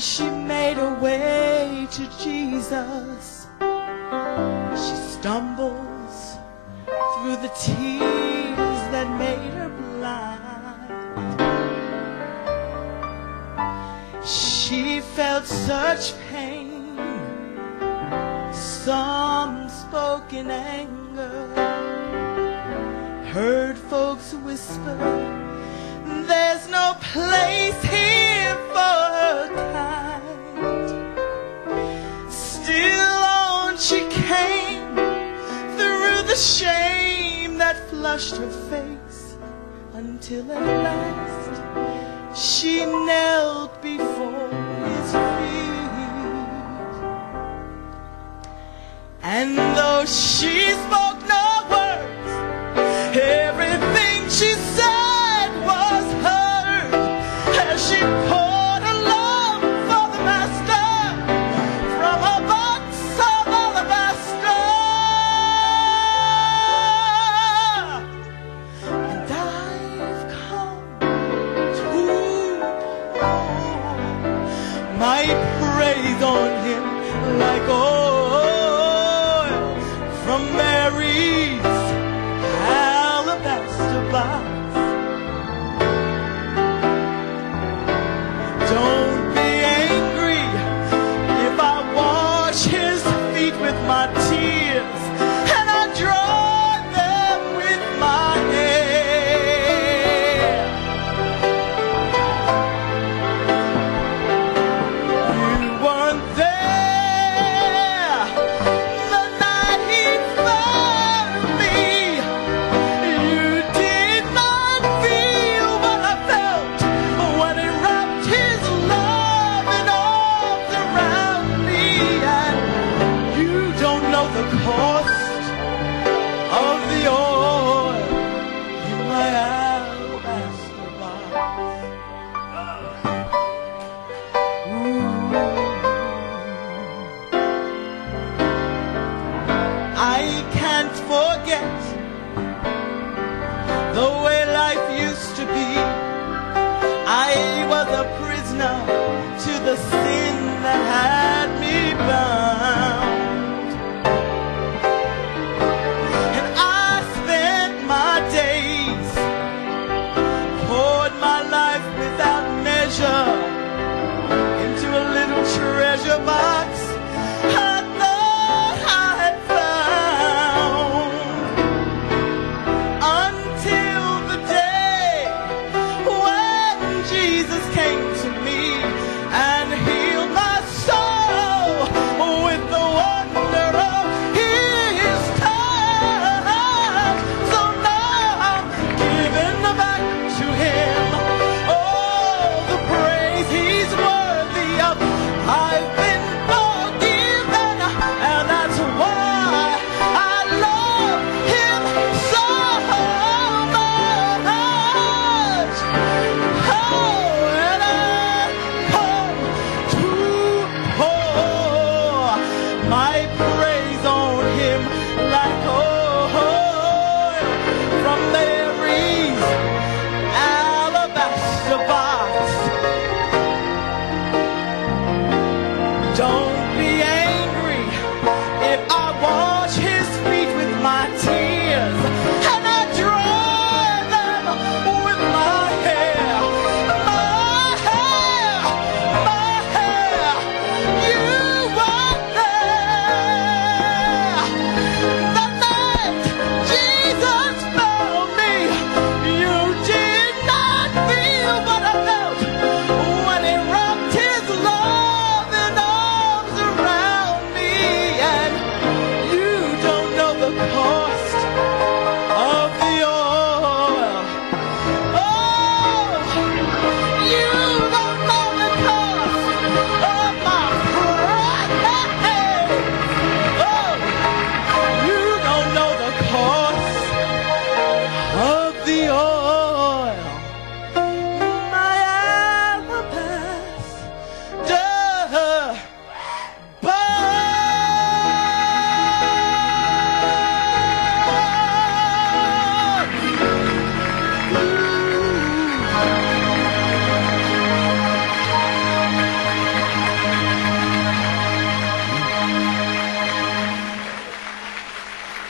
she made her way to Jesus, she stumbles through the tears that made her blind. She felt such pain, some spoke in anger, heard folks whisper, there's no place here for her kind. Still on she came through the shame that flushed her face, until at last she knelt before his feet. And though she spoke no words, everything she said was heard, as she poured her love for the Master from a box of alabaster. And I've come to pour my praise on him like oil from Mary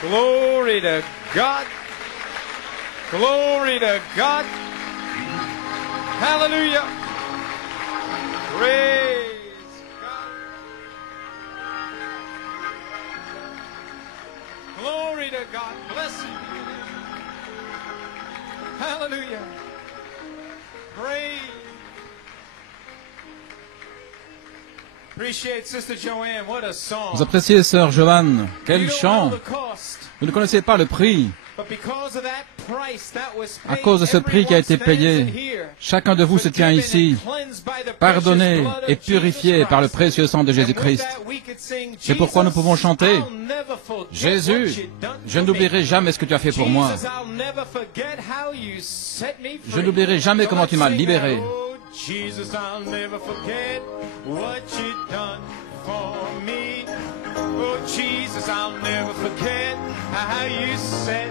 Glory to God. Glory to God. Hallelujah. Praise God. Glory to God. Blessed be your name. Hallelujah. Praise. Appreciate Sister Joanne. What a song. Vous appréciez, sœur Joanne, You quel don't chant. know the cost, Vous ne connaissez pas le prix. but because of that price that was À paid, cause de ce prix qui a été everyone stands in payé, here, chacun de vous se tient forgiven ici, and cleansed by the pardonné precious blood et of purifié Jesus par le Christ. précieux sang de And with Jésus-Christ. that, we could sing, C'est pourquoi nous pouvons chanter, Jesus, I'll never forget Jésus, what you've done je for n'oublierai me. jamais ce que tu as fait pour moi. Jesus, I'll never forget how you set me free. Je n'oublierai jamais comment tu m'as Let's sing libéré. that. Oh, Jesus, I'll never forget what you've done for me. Oh, Jesus, I'll never forget how you set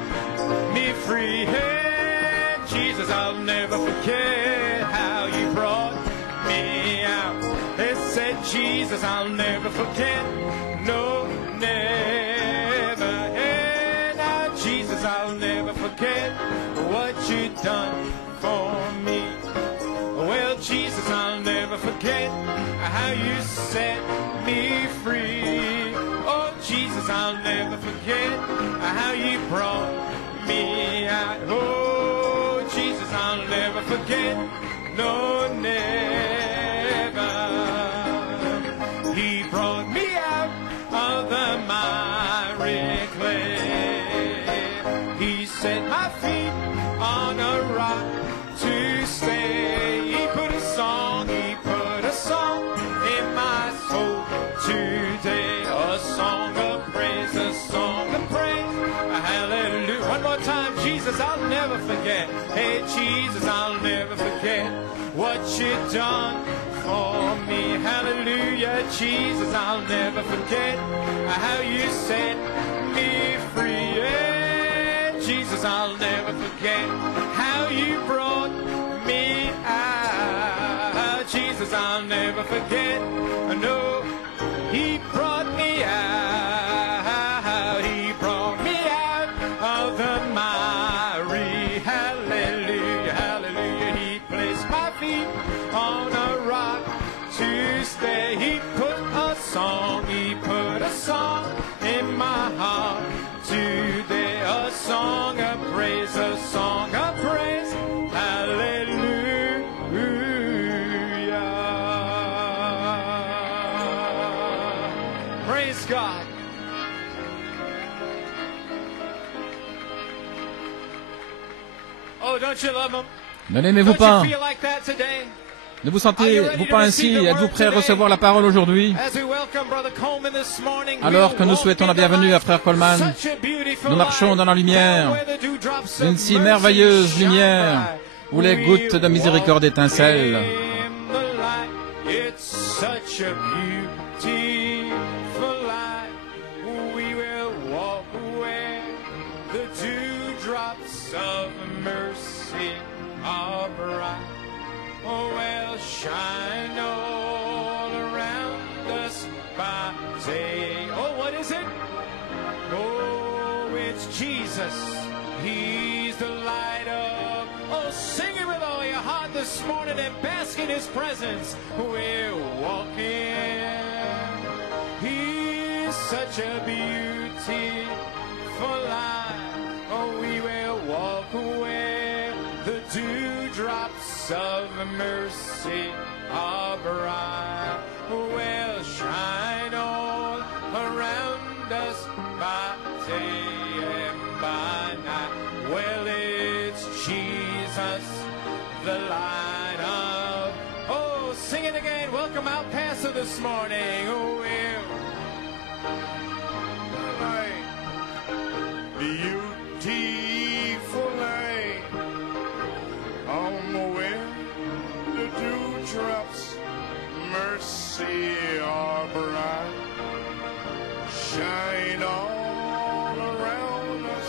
me free. Hey, Jesus, I'll never forget how you brought me out. It said, Jesus, I'll never forget. No, never. Hey, now, Jesus, I'll never forget what you done for me. Well, Jesus, I'll never forget how you set me free. Oh, Jesus, I'll never forget how you brought me out. Oh, Jesus, I'll never forget. No, never. He brought me out of the miry clay. He set my feet on a rock to stay. He put a song in my soul today. A song of praise, a song of praise. Hallelujah. One more time, Jesus, I'll never forget. Hey, Jesus, I'll never forget what you've done for me. Hallelujah, Jesus, I'll never forget how you set me free. Yeah, Jesus, I'll never forget how you brought me out. Jesus, I'll never forget. No, he brought me out. He brought me out of the miry. Hallelujah, hallelujah. He placed my feet on a rock to stay. He put a song in my heart today. A song of praise, a song of praise. Hallelujah. Praise God. Oh, don't you love him? Ne l'aimez-vous Don't pas? you feel like that today? Ne vous sentez-vous pas ainsi? Êtes-vous prêt à recevoir la parole aujourd'hui? As we welcome Brother Coleman this morning, Alors que nous we'll souhaitons la walk in the bienvenue à light. Frère Coleman, Such a beautiful nous marchons dans la light, lumière, down where the dewdrops of une si mercy merveilleuse shine lumière by. où les gouttes de miséricorde We étincellent. walk in the light. It's such a beautiful light. We will walk where the dewdrops of mercy are bright. Oh, well, shine all around us by day. Oh, what is it? Oh, it's Jesus. He's the light of. Oh, sing it with all your heart this morning and bask in His presence. We're walking. He's such a beautiful light. Oh, we will walk where the dewdrops of mercy are bright. Will shine all around us by day and by night. Well, it's Jesus, the light of. Oh, sing it again. Welcome out, Pastor, this morning. Oh, will. Light. Beautiful light on the wind, the dewdrops, mercy are bright, shine all around us,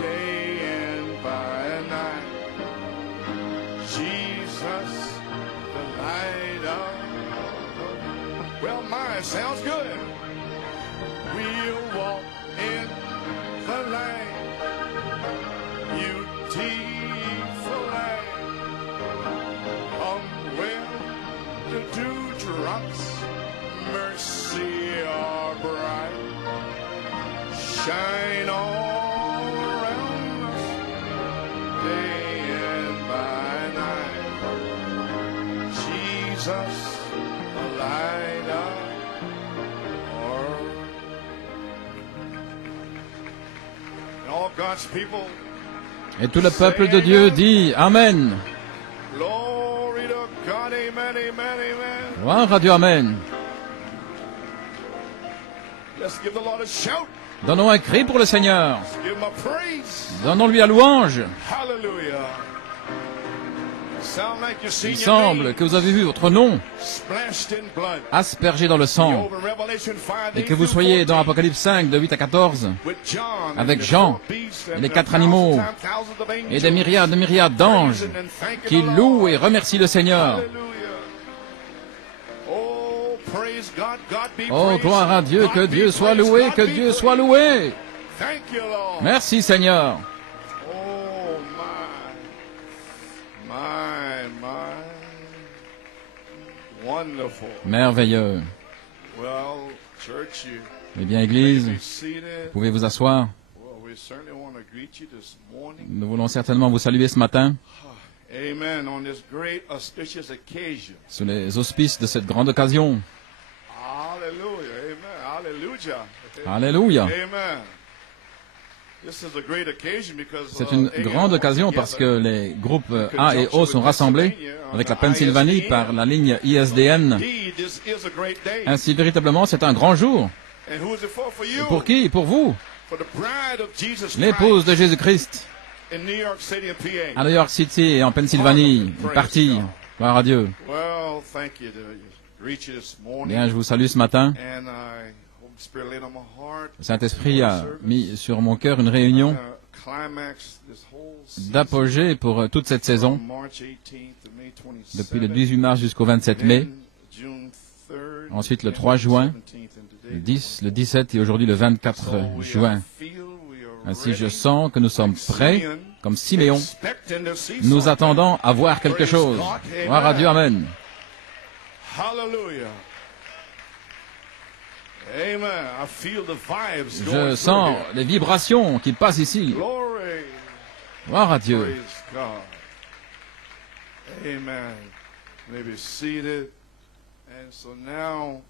day and by night. Jesus, the light of. Well, mine sounds good. We'll walk in shine all around us, day and by night. Jesus, the light of our world. And all God's people, Et tout le peuple de Dieu dit Amen. glory to God, amen, amen, amen. Gloire à Dieu, Amen. Let's give the Lord a shout. Donnons un cri pour le Seigneur. Let's give him a praise. Donnons-lui la louange. Hallelujah. Sound like you're seeing Il your semble name que vous avez vu votre nom splashed in blood. aspergé dans le sang Over Revelation 5, et que vous soyez dans Apocalypse 5 de 8 à 14 with John avec and the Jean four beasts et and les the 4 animaux thousands of angels et des myriades d'anges praising and thanking qui the Lord. louent et remercient le Seigneur. Hallelujah. Oh, praise God, God be Oh, praised. gloire à Dieu, God que be Dieu soit praised, loué, God que be Dieu praised. soit loué. Thank you, Lord. Merci Seigneur. Oh, my. Wonderful. Merveilleux. Well, church, you Eh bien, Église, may be seated. pouvez vous asseoir. Well, we certainly want to greet you this morning. Nous voulons certainement vous saluer ce matin Amen. On this great auspicious occasion. sous les auspices de cette grande occasion. Hallelujah. Amen. Hallelujah. Alléluia. Amen. This is a great occasion because C'est une A&O grande occasion parce que les groupes A et O sont rassemblés avec la Pennsylvanie par la ligne ISDN. Indeed, this is a great day. Ainsi, véritablement, c'est un grand jour. And who is it for you? Pour qui? Pour vous, For the bride of Jesus l'épouse de Christ Jésus-Christ, in New York City and PA. à New York City et en Pennsylvanie, une partie. Gloire à Dieu. Well, thank you to greet you this morning. Bien, je vous salue ce matin. And I Holy Spirit laid on my heart. Le Saint-Esprit a mis sur mon cœur une réunion Climax this whole season d'apogée pour toute cette saison, from March 18th to May 27th. depuis le 18 mars jusqu'au 27 mai, Then June 3rd, ensuite le and 3 juin, 17th and today le 10, le 17 et aujourd'hui le 24 So we juin. feel we are Ainsi, je ready, sens que nous sommes prêts, Simeon, comme Siméon. expecting to see Nous something. attendons à voir quelque chose. Gloire à Dieu, Amen. Hallelujah. Amen. I feel the vibes going Je through sens here. les vibrations qui passent ici. Glory. Gloire à Dieu. Praise God. Amen. You may be seated. And so now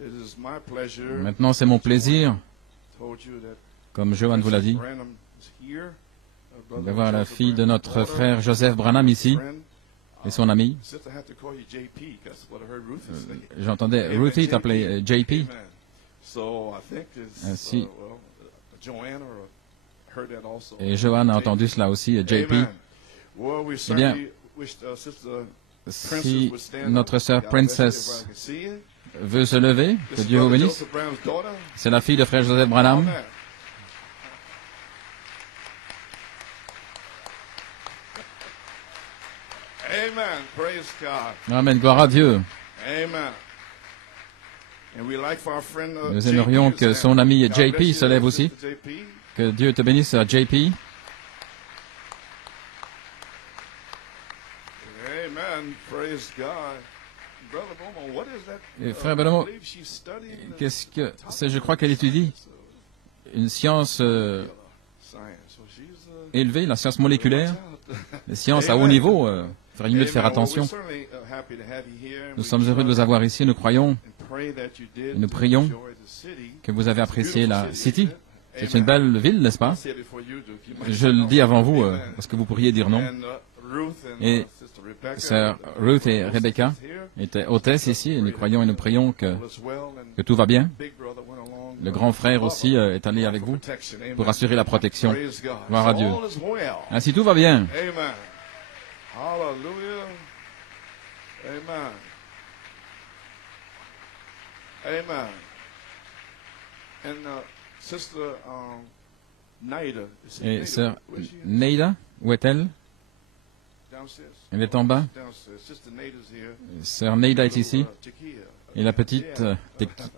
it is my pleasure. Maintenant, c'est mon plaisir, Told you that comme Johan vous l'a dit, Branham is here. Brother d'avoir la Joseph fille de Branham's notre daughter, frère Joseph Branham ici friend. et son ami. Sister, I have to call you JP because what I heard Ruth is saying. J'entendais Amen, Ruthie JP. t'appeler JP. Amen. So I think it's, Ainsi. well, Joanna heard that also. Et Johan a entendu cela aussi, JP. Amen. Well, we Eh bien, certainly wish Sister Princess si would stand up. notre sœur God bless you, Princess everybody can see you. veut se lever, que This is Dieu vous Brother bénisse. Joseph Brown's daughter. C'est la fille de frère Joseph Branham. Amen. Amen. Praise God. Amen, gloire à Dieu. Amen. And we like for our friend, Nous JP aimerions to que stand. son ami God JP bless you, se lève aussi. Sister JP. Que Dieu te bénisse, JP. Amen. Praise God. Brother Bowman, what is that? Et frère Benoît, I believe she's studying qu'est-ce que c'est? Je crois qu'elle étudie une science science. So she's élevée, la science moléculaire, child. les sciences à haut niveau. Il ferait mieux de faire Amen. Well, attention. we're certainly, happy to have you here. Nous We sommes heureux de trust vous avoir ici. Nous croyons and pray that you did et nous to prions enjoy the city. que vous avez apprécié la Beautiful City. isn't it? C'est une Amen. belle ville, n'est-ce pas? I'll say it before you do, if you might Je say le no. dis avant vous, Amen. parce que vous pourriez dire non. And, Ruth and, Et Sister Rebecca, sœurs Ruth et Rebecca étaient hôtesses ici et nous croyons et nous prions que tout va bien. Le grand frère aussi est allé avec vous pour assurer la protection. Gloire à Dieu. Ainsi tout va bien. Amen. Hallelujah. Amen. Amen. And Sister Naida. is Et Naida, sœur where is she? Neida, où est-elle? Downstairs. Elle est en bas. Downstairs. Sister Naida's here. Sœur Neida est ici. Tequila. Et la petite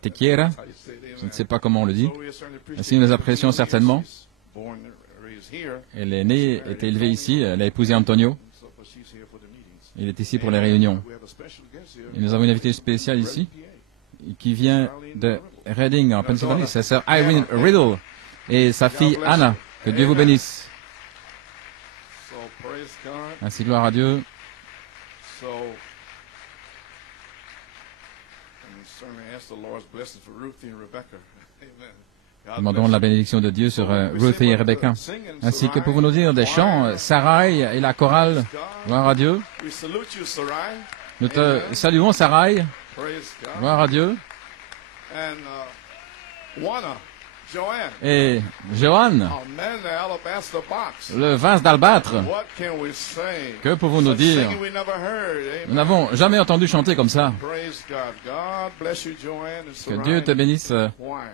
Tequiera, How you say it, je amen. ne sais pas comment on le dit. So we certainly appreciate Ainsi nous les apprécions her. certainement. She's born and raised here. Elle est née, est élevée ici. Elle a épousé Antonio. So, but she's here for the meetings. Il est ici pour les réunions. We have a special guest here. Et nous avons une invitée spéciale ici qui vient de Reading en Pennsylvanie. C'est sœur Irene Riddle. et sa fille Anna. Que Dieu vous bénisse. So, praise God. Ainsi, gloire à Dieu. So, and certainly ask the Lord's blessing for Ruthie and Rebecca. Amen. God Demandons bless la you. bénédiction de Dieu sur Ruthie et Rebecca. Ainsi que pouvons-nous dire des chants, Sarai et la chorale. Gloire à Dieu. We salute you, Sarai. Nous te saluons, Sarai. Praise God. Gloire à Dieu. And Juana, Joanne. Et Johan, Oh man, the alabaster box. le vase d'albâtre. What can we say? Que pouvons-nous dire? Singing we never heard. Nous Amen. n'avons jamais entendu chanter comme ça. Praise God. God bless you, Joanne and Que Sarai. Dieu te bénisse, Choir.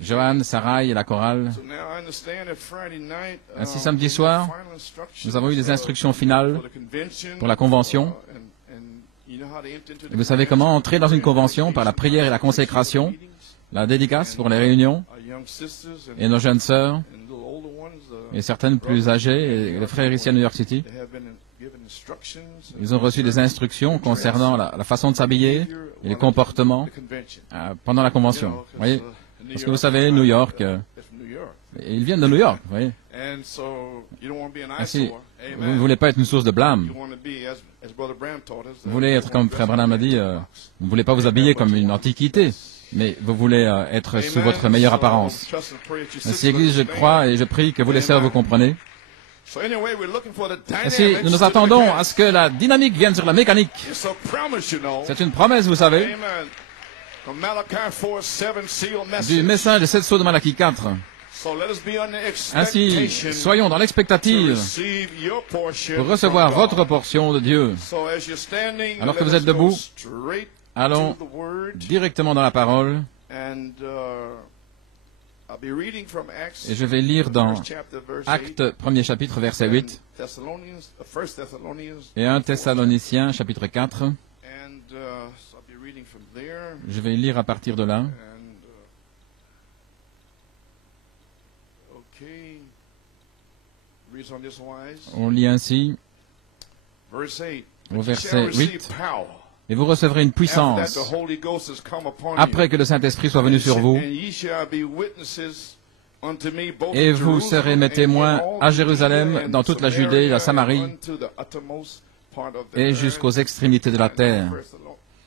Johan, Sarai et la chorale. So now I understand that Friday night, Ainsi, samedi soir, final instructions, nous avons eu des instructions finales for the convention, pour la convention. and you know how to enter into the Et vous savez comment entrer dans une convention par la prière et la consécration, la dédicace pour les réunions, our young sisters and, et nos jeunes sœurs, and little older ones, et certaines plus âgées, et les frères ici à New York City. they have been given instructions Ils ont reçu des instructions concernant la façon de s'habiller et les comportements the convention. pendant la convention. Vous voyez? Parce que vous savez, New York, It's from New York. ils viennent de New York. Vous voyez? And so you don't want to be an Ainsi, eyesore. vous Amen. ne voulez pas être une source de blâme. You want to be, as Brother Branham taught us, Vous voulez être comme Frère Branham a dit, vous ne voulez pas vous habiller comme une antiquité, mais vous voulez être sous votre meilleure apparence. Ainsi, Église, je crois et je prie que vous les sœurs vous comprenez. So anyway, we're looking for the Ainsi, dynamics nous nous to the attendons mechanics. à ce que la dynamique vienne sur la mécanique. It's a promise, you know. C'est une promesse, vous savez, Amen. From Malachi 4:7 seal du message. message de 7 sceaux de Malachie 4. So let us be on the Ainsi, expectation soyons dans to l'expectative receive your portion pour recevoir from God. votre portion de Dieu. So as you're standing, Alors que let vous us êtes debout, go straight allons to the word. directement dans la parole, And I'll be reading from Acts, et je vais lire dans first chapter, verse 8, Actes 1er chapitre verset 8 and First Thessalonians, et 1 Thessaloniciens chapitre 4. and so I'll be reading from there. Je vais lire à partir de là. And okay, reads on this wise. On lit ainsi Verse 8. au But ye verset shall receive 8. power Et vous recevrez une after that puissance the Holy Ghost has come upon après you. que le Saint-Esprit soit venu sur vous, And ye shall be witnesses unto me both et in vous Jerusalem serez mes and témoins in all à Judea Jérusalem, and dans toute la Samaria Judée, la and Samarie, unto the uttermost part of the et earth. jusqu'aux extrémités de la terre.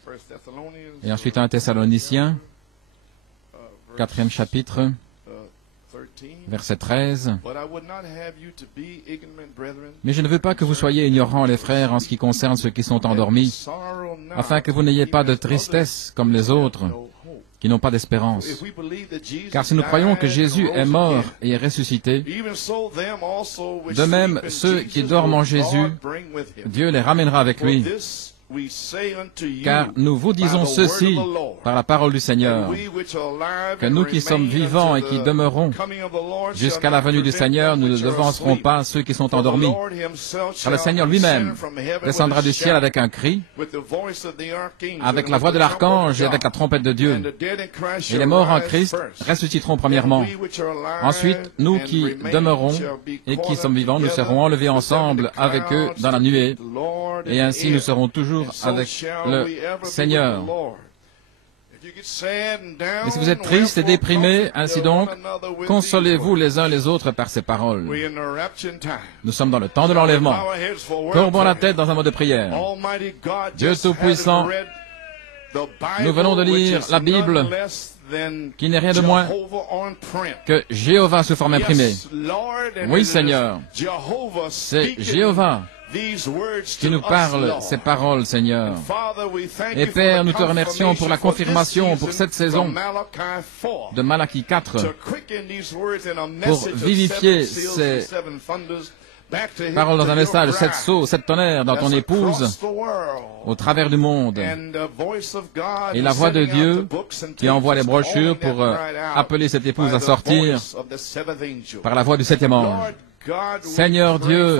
First Thessalonians, Et ensuite 1 Thessaloniciens, verse, 4e chapitre, 13. verset 13. But I would not have you to be ignorant, brethren, Mais je ne veux pas que vous soyez ignorants, les frères, en ce qui concerne ceux qui sont endormis, sorrow not, afin que vous n'ayez pas de tristesse comme les autres, no hope. qui n'ont pas d'espérance. If we believe that Jesus Car si nous croyons que died Jésus and est rose mort again, et est ressuscité, even so them also which de même, sleep in ceux Jesus qui dorment en will Jésus, God bring with him. Dieu les ramènera avec For lui. this we say unto you Car nous vous by disons the ceci word of the Lord, par la parole du that Seigneur, we which are alive que and nous qui sommes remain vivants et unto qui the demeurerons coming of the Lord jusqu'à shall la not venue du prevent Seigneur, them nous ne which are devancerons asleep. pas ceux qui sont For the endormis. Lord himself Car le shall Seigneur lui-même descend from heaven descendra with a du ciel shout, avec un cri, with the voice of the archangel, avec and la with voix de the trump of l'archange et God. avec la trompette de And Dieu. the dead in Christ Et les shall morts en rise Christ first. ressusciteront premièrement. And we which are alive Ensuite, nous and qui remain demeurons shall be et caught qui up sommes vivants, nous together serons enlevés with them in ensemble the avec eux clouds dans la to nuée. meet the Lord Et in ainsi the nous air. serons toujours And so avec shall le we ever be Seigneur. with the Lord. If you get sad and down, Et si vous êtes tristes et wherefore déprimés, comfort ainsi one donc, another with consolez-vous these les uns les autres par ces words. paroles. We're in the rapture time. Nous sommes dans le temps de l'enlèvement. Bow our heads for word Courbons la prayer. tête dans un mot de prière. Almighty God, Dieu just Tout-Puissant, having read the Bible, nous venons de lire which is la Bible, none less than qui n'est rien de moins Jehovah on print. que Jéhovah sous forme imprimée. Yes, Lord, and Oui, it is Seigneur. Jehovah C'est speaking Jéhovah these words qui to nous us, parle Lord. ces paroles, Seigneur. Father, we thank Et you for Père, the nous te remercions pour la confirmation pour cette saison from Malachi 4, de Malachie 4, to quicken these words in a message of vivifier seven seals ces and seven thunders back to paroles dans un your message, bride 7 sceaux, 7 tonnerres dans ton that's épouse across the world. au travers du monde. And the voice of God Et la is voix de sending out Dieu the books and qui envoie les tapes, brochures calling pour that bride out appeler cette épouse by à the sortir voice of the seventh angel. par la voix du septième ange. Lord, Seigneur Dieu,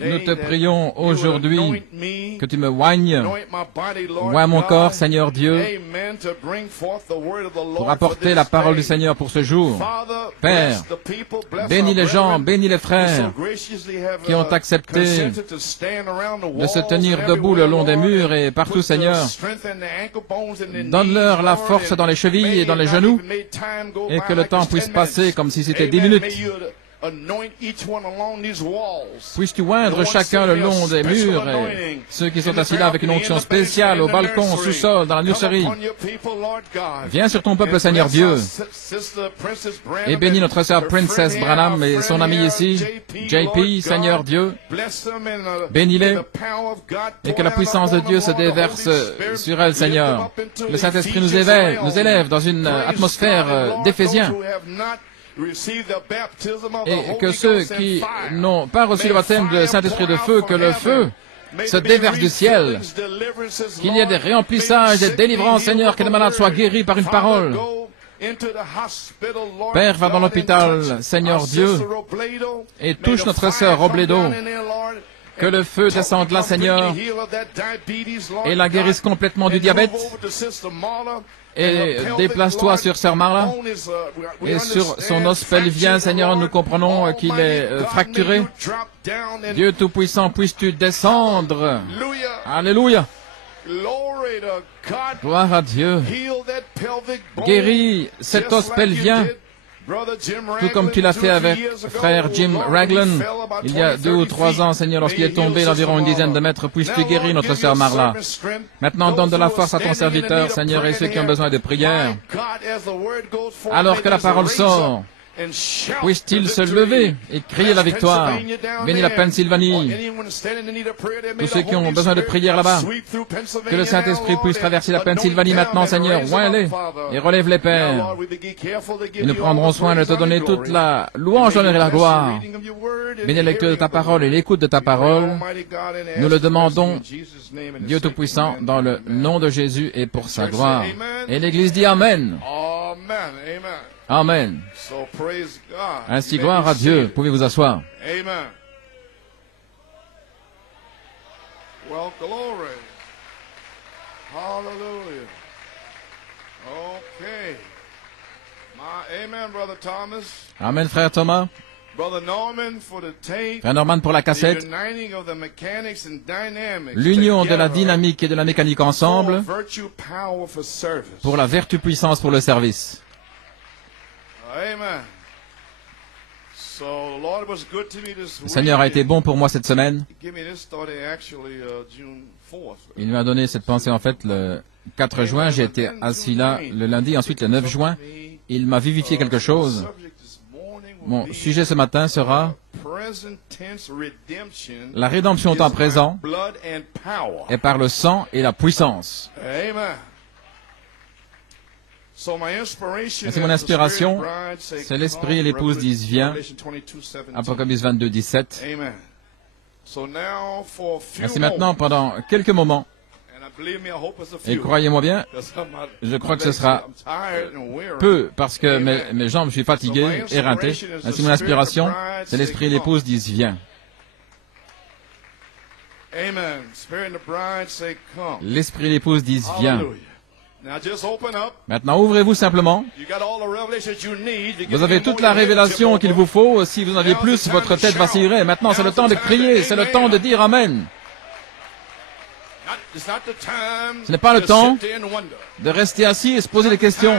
nous te prions aujourd'hui que tu me oignes, oins mon corps, Seigneur Dieu, pour apporter la parole du Seigneur pour ce jour. Père, bénis les gens, bénis les frères qui ont accepté de se tenir debout le long des murs et partout, Seigneur. Donne-leur la force dans les chevilles et dans les genoux et que le temps puisse passer comme si c'était 10 minutes. Puisses-tu oindre chacun le long des murs et ceux qui sont assis là avec une onction spéciale au balcon, au sous-sol, dans la nurserie. Viens sur ton peuple, Seigneur Dieu, et bénis notre sœur Princess Branham et son ami ici, JP, Seigneur Dieu. Bénis-les et que la puissance de Dieu se déverse sur elle, Seigneur. Le Saint-Esprit nous élève dans une atmosphère d'Éphésiens. Et que ceux qui n'ont pas reçu le baptême de Saint-Esprit de feu, que le feu se déverse du ciel, qu'il y ait des réemplissages, des délivrances, Seigneur, que les malades soient guéris par une parole. Père, va dans l'hôpital, Seigneur Dieu, et touche notre sœur Robledo. Que le feu descende là, Seigneur, et la guérisse complètement du diabète. Et déplace-toi sur Sœur Marla et sur son os pelvien, Seigneur, nous comprenons qu'il est fracturé. Dieu Tout-Puissant, puisses-tu descendre. Alléluia. Gloire à Dieu. Guéris cet os pelvien, tout comme tu l'as fait avec frère Jim Raglan il y a 2 ou 3 ans, Seigneur, lorsqu'il est tombé d'environ une dizaine de mètres. Puisses-tu guérir notre sœur Marla. Maintenant, donne de la force à ton serviteur, Seigneur, et ceux qui ont besoin de prière. Alors que la parole sort, puisse-t-il se lever et crier la victoire. Bénis la Pennsylvanie. Tous ceux qui ont besoin de prière là-bas. Que le Saint-Esprit puisse traverser la Pennsylvanie maintenant, Seigneur. Oins-les et relève les pères. Et nous prendrons soin de te donner toute la louange, l'honneur et la gloire. Bénis la lecture de ta parole et l'écoute de ta parole. Nous le demandons, Dieu Tout-Puissant, dans le nom de Jésus et pour sa gloire. Et l'Église dit Amen. Amen. Ainsi, gloire à Dieu. Pouvez vous asseoir. Amen. Well, glory. Hallelujah. Okay. Amen, Brother Thomas. Amen, frère Thomas. Brother Norman for the tape. Frère Norman pour la cassette. L'union de la dynamique et de la mécanique ensemble pour la vertu puissance pour le service. Amen. Le Seigneur a été bon pour moi cette semaine. Il m'a donné cette pensée en fait le 4 juin. J'ai été assis là le lundi, ensuite le 9 juin. Il m'a vivifié quelque chose. Mon sujet ce matin sera la rédemption au temps présent et par le sang et la puissance. Ainsi, mon inspiration, c'est l'Esprit et l'épouse disent viens, Apocalypse 22, 17. Ainsi maintenant, pendant quelques moments, et croyez-moi bien, je crois que ce sera peu, parce que mes jambes, je suis fatigué, éreinté. Ainsi, mon inspiration, c'est l'Esprit et l'épouse disent viens. L'Esprit et l'épouse disent viens. Maintenant, ouvrez-vous simplement. Vous avez toute la révélation qu'il vous faut. Si vous en aviez plus, votre tête vacillerait. Maintenant, c'est le temps de crier. C'est le temps de dire Amen. Ce n'est pas le temps de rester assis et se poser des questions.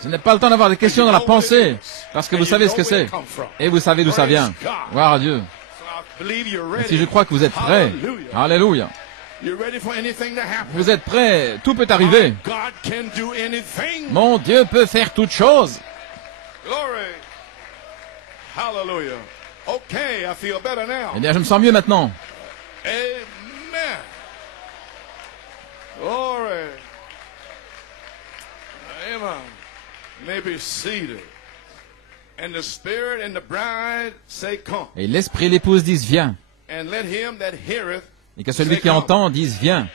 Ce n'est pas le temps d'avoir des questions dans la pensée. Parce que vous savez ce que c'est. Et vous savez d'où ça vient. Gloire à Dieu. Et si je crois que vous êtes prêts. Alléluia. Vous êtes prêts, tout peut arriver. Mon Dieu peut faire toutes choses. Eh bien, je me sens mieux maintenant. Amen. Glory. Amen. May be seated. And the Spirit and the bride say, come. Et l'Esprit et l'épouse disent viens. And let him that heareth. Et que celui qui entend dise viens.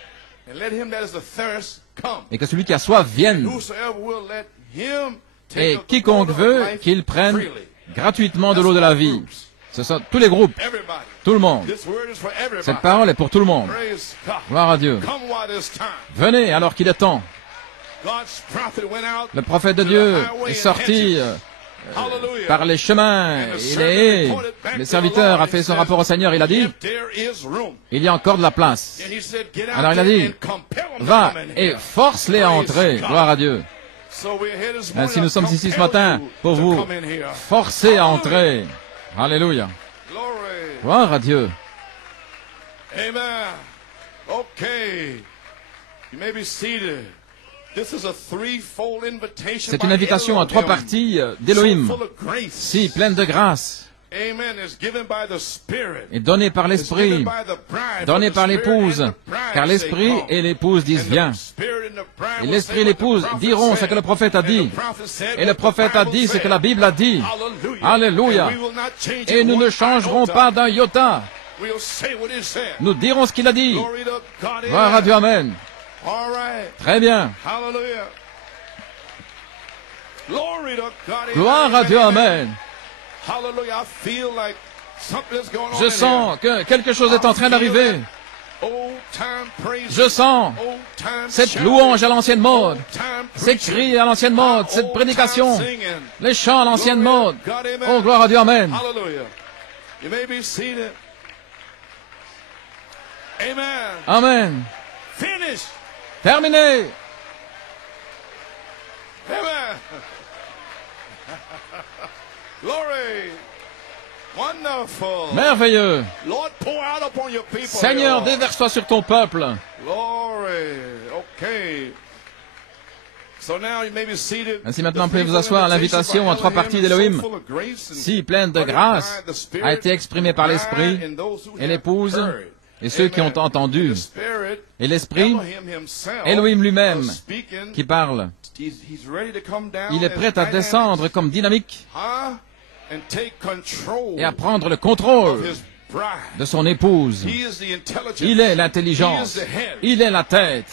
And let him that is athirst come. Et que celui qui a soif vienne. Whosoever will let him take Et of the quiconque water of veut life qu'il prenne freely. gratuitement de l'eau de la vie. Ce sont tous les groupes, tout le monde. Cette parole est pour tout le monde. Gloire à Dieu. Venez alors qu'il est temps. Le prophète de Dieu est sorti par les chemins, le serviteur a fait son rapport au Seigneur, il a dit, il y a encore de la place. Alors il a dit, va et force-les à entrer, gloire à Dieu. Ainsi nous sommes ici ce matin pour vous forcer à entrer. Alléluia. Gloire à Dieu. Amen. Okay. You may be seated. C'est une invitation à 3 parties d'Élohim, si pleine de grâce, et donnée par l'Esprit, donnée par l'épouse, car l'Esprit et l'épouse disent viens. Et l'Esprit et l'épouse diront ce que le prophète a dit, et le prophète a dit ce que la Bible a dit. Alléluia. Et nous ne changerons pas d'un iota. Nous dirons ce qu'il a dit. Gloire à Dieu, amen. Très bien. Gloire à Dieu, amen. Je sens que quelque chose est en train d'arriver. Je sens cette louange à l'ancienne mode, ces cris à l'ancienne mode, cette prédication, les chants à l'ancienne mode. Oh, gloire à Dieu, amen. Amen. Terminé. Amen. Glory. Wonderful. Merveilleux. Lord, pour out upon your people. Seigneur, déverse-toi sur ton peuple. Glory. Okay. So now you may be seated. Ainsi maintenant, pouvez vous asseoir. L'invitation à 3 parties d'Élohim, si pleine de grâce, a été exprimée par l'Esprit et l'épouse et ceux qui ont entendu. Et l'Esprit, Elohim lui-même, qui parle, il est prêt à descendre comme dynamique et à prendre le contrôle de son épouse. Il est l'intelligence, il est la tête.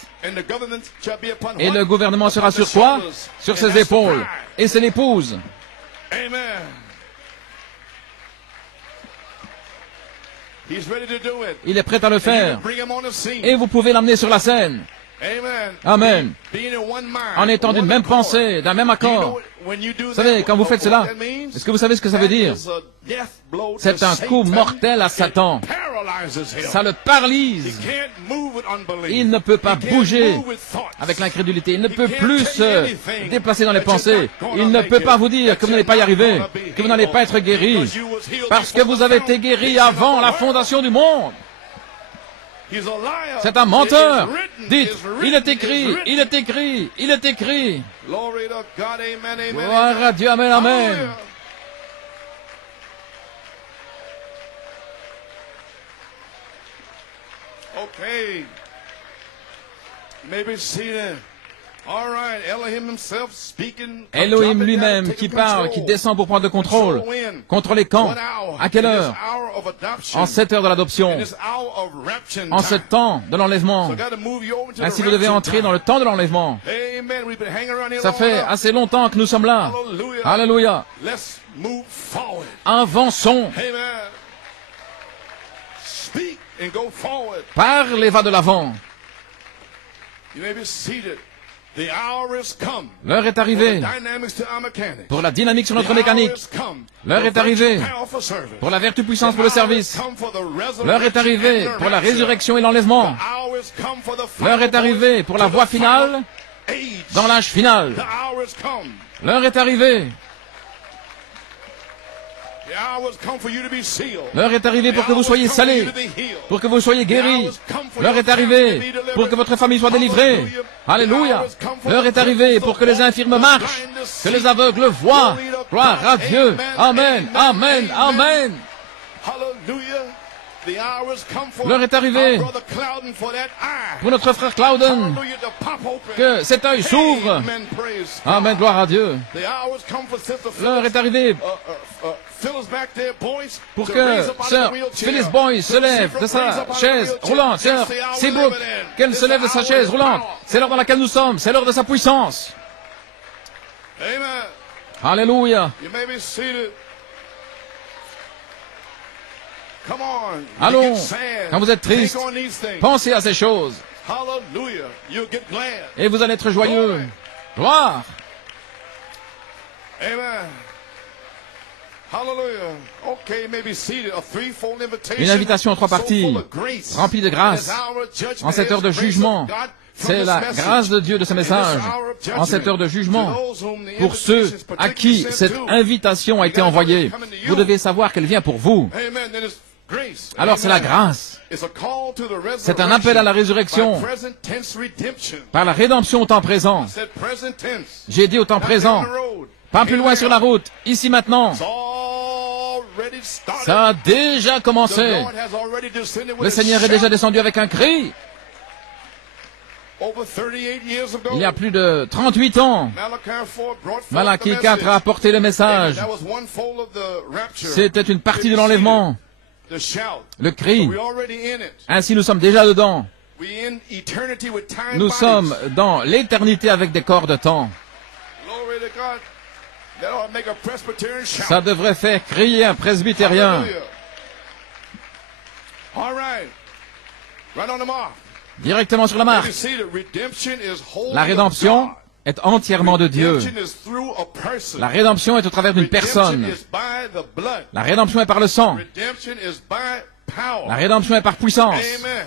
Et le gouvernement sera sur quoi? Sur ses épaules. Et c'est l'épouse. Il est prêt à le faire. Et vous pouvez l'amener sur la scène. Amen. En étant d'une même pensée, d'un même accord. Vous savez, quand vous faites cela, est-ce que vous savez ce que ça veut dire? C'est un coup mortel à Satan. Ça le paralyse. Il ne peut pas bouger avec l'incrédulité. Il ne peut plus se déplacer dans les pensées. Il ne peut pas vous dire que vous n'allez pas y arriver, que vous n'allez pas être guéri, parce que vous avez été guéri avant la fondation du monde. C'est un menteur. Dites, il est écrit, il est écrit, il est écrit. Gloire à Dieu, amen, amen. Okay. Maybe seated. All right. Elohim himself speaking. Elohim lui-même qui parle, qui descend pour prendre le contrôle. Contrôler quand? À quelle heure? En cette heure de l'adoption. En ce temps de l'enlèvement. Ainsi vous devez entrer dans le temps de l'enlèvement. Ça fait assez longtemps que nous sommes là. Alléluia. Avançons. Parle et va de l'avant. L'heure est arrivée pour la dynamique sur notre mécanique. L'heure est arrivée pour la vertu puissance pour le service. L'heure est arrivée pour la résurrection et l'enlèvement. L'heure est arrivée pour la voie finale dans l'âge final. L'heure est arrivée. L'heure est arrivée pour que vous soyez salés, pour que vous soyez guéris. L'heure est arrivée pour que votre famille soit délivrée. Alléluia. L'heure est arrivée pour que les infirmes marchent, que les aveugles voient. Gloire à Dieu. Amen, amen, amen. L'heure est arrivée pour notre frère Clouden, que cet œil s'ouvre. Amen, gloire à Dieu. L'heure est arrivée pour que Sœur Phyllis Boy se lève de sa chaise roulante. Sœur Seabrook, qu'elle se lève de sa chaise roulante. C'est l'heure dans laquelle nous sommes, c'est l'heure de sa puissance. Alléluia. Allons, quand vous êtes triste, pensez à ces choses. Et vous allez être joyeux. Gloire. Amen. Hallelujah. Okay, maybe seated. A threefold invitation. Une invitation en trois parties, So full of grace. remplie de grâce. En cette heure de jugement, c'est la grâce de Dieu de ce message. En cette heure de jugement, pour ceux à qui cette invitation a été envoyée, vous devez savoir qu'elle vient pour vous. Amen. Then it's grace. Alors c'est la grâce. It's a call to the C'est un appel à la résurrection by present tense redemption. par la rédemption au temps présent. I said present tense. J'ai dit au temps présent, Down the road. pas plus loin sur la route, ici maintenant. It's already started. Ça a déjà The commencé. Lord has already descended with Le a Seigneur est déjà shout. descendu avec un cri. Over 38 years ago. Il y a plus de 38 ans, Malachi 4 brought forth Malachie the 4 message. a apporté le message. That was one fold of the rapture. C'était une partie de l'enlèvement, The shout. le cri. We're already in it. Ainsi nous sommes déjà dedans. We in eternity with time Nous bodies. sommes dans l'éternité avec des corps de temps. Glory to God. That ought to make a Presbyterian shout. Ça devrait faire crier un presbytérien. Hallelujah. All right. Right on the mark. Directement sur la You marque. see that redemption is wholly La rédemption of God. est entièrement de Dieu. Redemption is through a person. La rédemption est au travers d'une personne. Redemption is by the blood. La rédemption est par le sang. Redemption is by power. La rédemption est par puissance. Amen.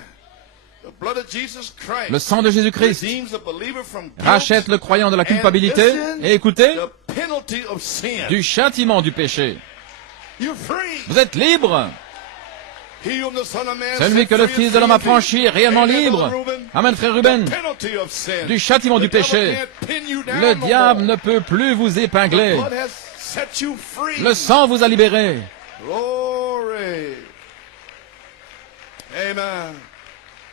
The blood of Jesus Christ Le sang de Jésus-Christ redeems the believer from guilt rachète le croyant de la and culpabilité listen, et écoutez, the penalty of sin. du châtiment du péché. You're free. Vous êtes libre. He whom the Son of Man Celui set que le free is Fils de l'homme a free indeed. franchi est réellement Amen, libre. Brother Reuben. Amen, frère Ruben. The penalty of sin. Du châtiment du The devil péché. can't pin you down Le no diable more. ne peut plus vous épingler. The blood has set you free. Le sang vous a libéré. Glory. Amen.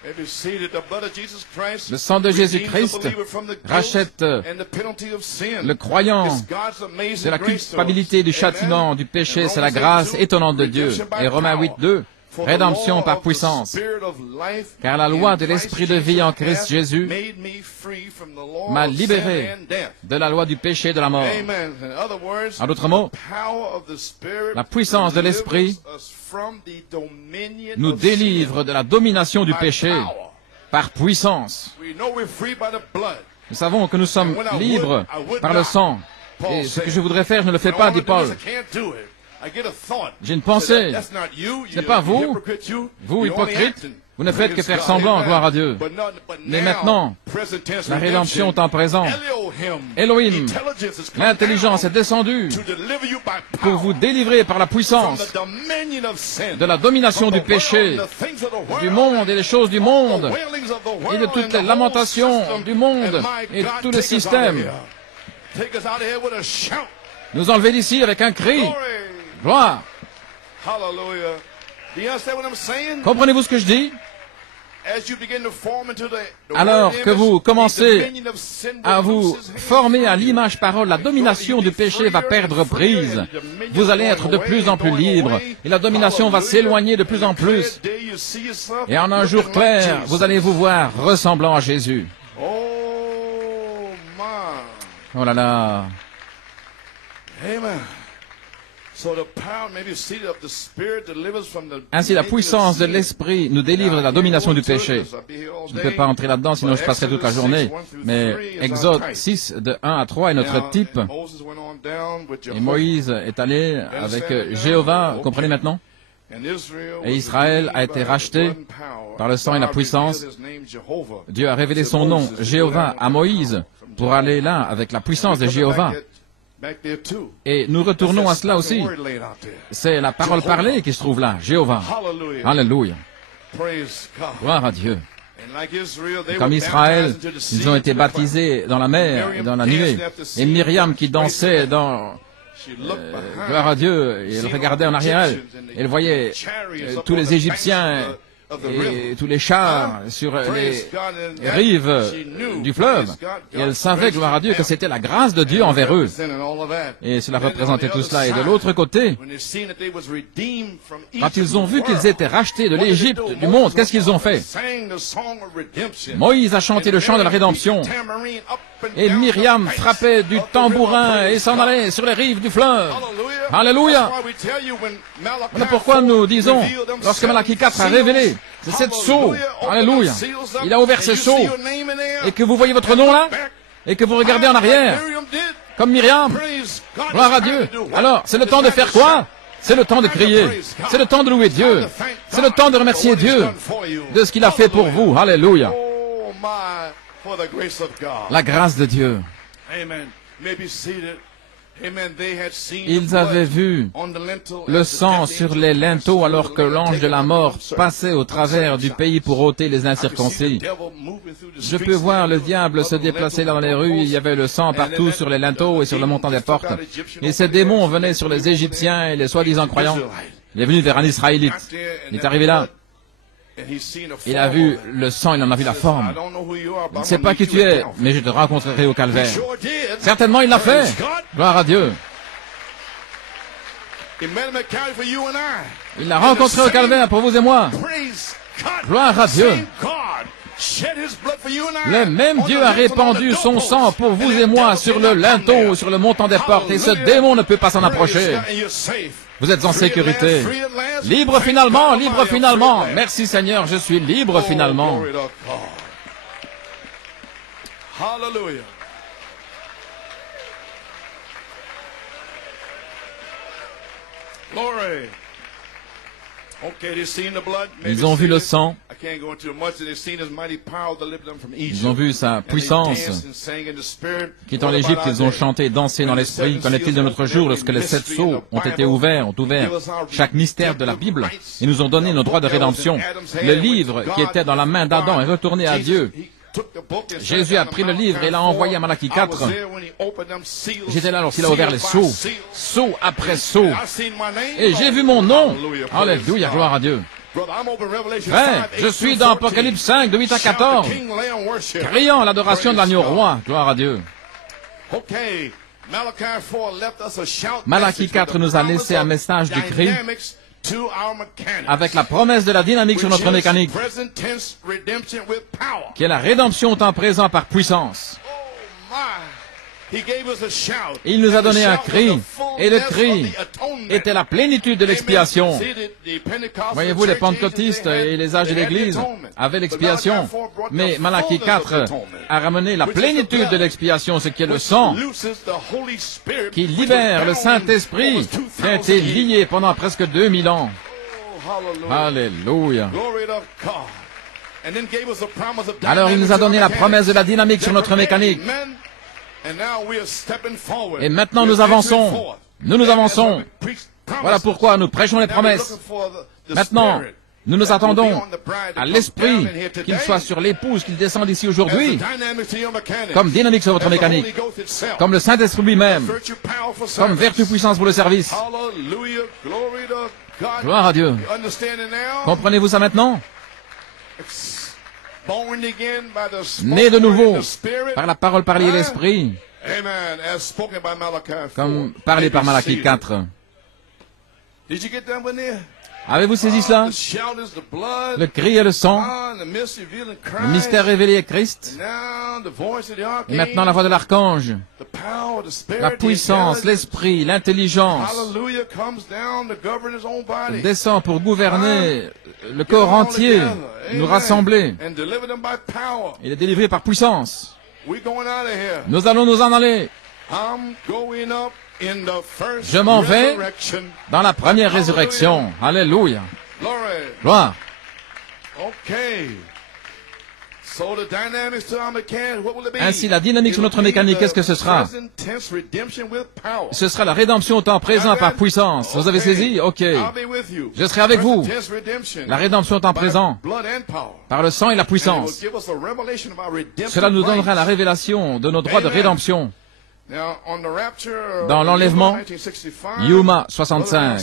Maybe seated. The blood of Jesus Christ Le sang de redeems the Jésus-Christ believer from the guilt rachète and the penalty of sin. le croyant It's God's amazing de la grace to culpabilité, us. du châtiment, Amen. du péché. And C'est la Romans grâce 8:2, étonnante de Dieu. redemption by Et Romains power. 8:2, For the rédemption law par of the puissance. Spirit of life Car la loi in de Christ l'esprit de vie en Christ hath Jésus made me free from the law m'a of sin libéré and death. de la loi du péché et de la mort. Amen. In other words, En d'autres mots, the power of the Spirit la puissance de l'Esprit delivers us from the dominion nous of délivre de la domination du sin by péché power. par puissance. We know we're free by the blood. Nous savons que nous sommes libres par le sang. Et ce que je voudrais faire, je ne le fais I pas, don't dit wanna do Paul. this, I can't do it. I get a thought. J'ai une So pensée. that's not you. Ce n'est You're pas a vous. hypocrite, you. Vous, You're only hypocrite, acting. vous ne faites que Praise faire God. semblant, Amen. gloire à Dieu. But Mais now, maintenant, present tense la rédemption au temps présent, Elohim, Elohim, intelligence has come l'intelligence est down descendue to deliver you by pour power vous délivrer par la from puissance the dominion of sin, de la domination from du the world péché, and the things of the world, du monde et des choses du monde, the wailings of the world et de toutes and les the lamentations whole system. du monde And my et God, tout le take us out of système. here. Take us out of here with a shout. Nous enlever d'ici avec un cri. Glory. Gloire. Hallelujah. Do you understand what I'm saying? Comprenez-vous ce que je dis? As you begin to form into the Alors word que image, vous the commencez dominion of sin à will vous lose his former à hand. l'image parole, la domination du péché va perdre prise. Vous allez être de plus en plus libre et la domination va s'éloigner de plus en plus. Et en un jour clair, vous allez vous voir ressemblant à Jésus. Oh my. Oh là là. Amen. So the power, maybe seed of the Spirit delivers from the Ainsi, la dominion of puissance de sin. l'Esprit nous délivre de la domination du péché. Je ne peux pas entrer là-dedans, sinon je passerai toute la journée. Mais Exode 6, de 1 à 3 est notre type. Et Moïse est allé avec Jéhovah, vous comprenez maintenant? Et Israël a été racheté par le sang et la puissance. Dieu a révélé son nom, Jéhovah, à Moïse, pour aller là avec la puissance de Jéhovah. Et nous retournons à cela aussi. C'est la parole parlée qui se trouve là, Jéhovah. Alléluia. Gloire à Dieu. Comme Israël, ils ont été baptisés dans la mer et dans la nuée. Et Myriam qui dansait dans... gloire à Dieu, et elle regardait en arrière, elle voyait tous les Égyptiens et tous les chars sur les rives du fleuve. Et elle savait, gloire à Dieu, que c'était la grâce de Dieu envers eux. Et cela représentait tout cela. Et de l'autre côté, quand ils ont vu qu'ils étaient rachetés de l'Égypte, du monde, qu'est-ce qu'ils ont fait? Moïse a chanté le chant de la rédemption. Et Myriam frappait du tambourin et s'en allait sur les rives du fleuve. Alléluia. Voilà pourquoi nous disons, lorsque Malachie 4 a révélé ces 7 sceaux, Alléluia, il a ouvert ces sceaux, et que vous voyez votre nom là, et que vous regardez en arrière, comme Myriam, gloire à Dieu. Alors, c'est le temps de faire quoi? C'est le temps de crier, c'est le temps de louer Dieu, c'est le temps de remercier Dieu de ce qu'il a fait pour vous, Alléluia. La grâce de Dieu. Ils avaient vu le sang sur les linteaux alors que l'ange de la mort passait au travers du pays pour ôter les incirconcis. Je peux voir le diable se déplacer dans les rues, il y avait le sang partout sur les linteaux et sur le montant des portes. Et ces démons venaient sur les Égyptiens et les soi-disant croyants. Il est venu vers un Israélite. Il est arrivé là. Il a vu le sang, il en a vu la forme. Je ne sais pas qui tu es, mais je te rencontrerai au calvaire. Certainement, il l'a fait. Gloire à Dieu. Il l'a rencontré au calvaire pour vous et moi. Gloire à Dieu. Le même Dieu a répandu son sang pour vous et moi sur le linteau, sur le montant des portes, et ce démon ne peut pas s'en approcher. Vous êtes en sécurité. Libre finalement, libre finalement. Merci Seigneur, je suis libre finalement. Hallelujah. Glory. Ils ont vu le sang. Ils ont vu sa puissance. Quittant l'Égypte, ils ont chanté et dansé dans l'esprit. Qu'en est-il de notre jour lorsque les 7 sceaux ont été ouverts, ont ouvert chaque mystère de la Bible et nous ont donné nos droits de rédemption. Le livre qui était dans la main d'Adam est retourné à Dieu. Jésus a pris le livre et l'a envoyé à Malachie 4. J'étais là lorsqu'il a ouvert les sceaux, sceau après sceau. Et j'ai vu mon nom. Alléluia, gloire à Dieu. Frère, je suis dans Apocalypse 5, de 8 à 14, criant l'adoration de l'agneau roi. Gloire à Dieu. Malachie 4 nous a laissé un message du cri avec la promesse de la dynamique sur notre mécanique, qui est la rédemption au temps présent par puissance. Il nous a donné un cri, et le cri était la plénitude de l'expiation. Voyez-vous, les pentecôtistes et les âges de l'Église avaient l'expiation, mais Malachie 4 a ramené la plénitude de l'expiation, ce qui est le sang, qui libère le Saint-Esprit, qui a été lié pendant presque 2000 ans. Alléluia. Alors il nous a donné la promesse de la dynamique sur notre mécanique. Et maintenant nous avançons. Nous avançons. Voilà pourquoi nous prêchons les promesses. Maintenant, nous nous attendons à l'Esprit, qu'il soit sur l'épouse, qu'il descende ici aujourd'hui, comme dynamique sur votre mécanique, comme le Saint-Esprit lui-même, comme vertu puissance pour le service. Gloire à Dieu. Comprenez-vous ça maintenant? Né de nouveau par la parole parlée et l'Esprit, comme parlé par Malachie 4. Avez-vous saisi cela? Le cri et le sang, le mystère révélé est Christ, et maintenant la voix de l'archange, la puissance, l'esprit, l'intelligence descend pour gouverner le corps entier, nous rassembler. Il est délivré par puissance. Nous allons nous en aller. Je m'en vais dans la première résurrection. Alléluia. Gloire. Ainsi, la dynamique sur notre mécanique, qu'est-ce que ce sera? Ce sera la rédemption au temps présent par puissance. Vous avez saisi? Ok. Je serai avec vous. La rédemption au temps présent par le sang et la puissance. Cela nous donnera la révélation de nos droits de rédemption. Dans l'enlèvement, Yuma 65,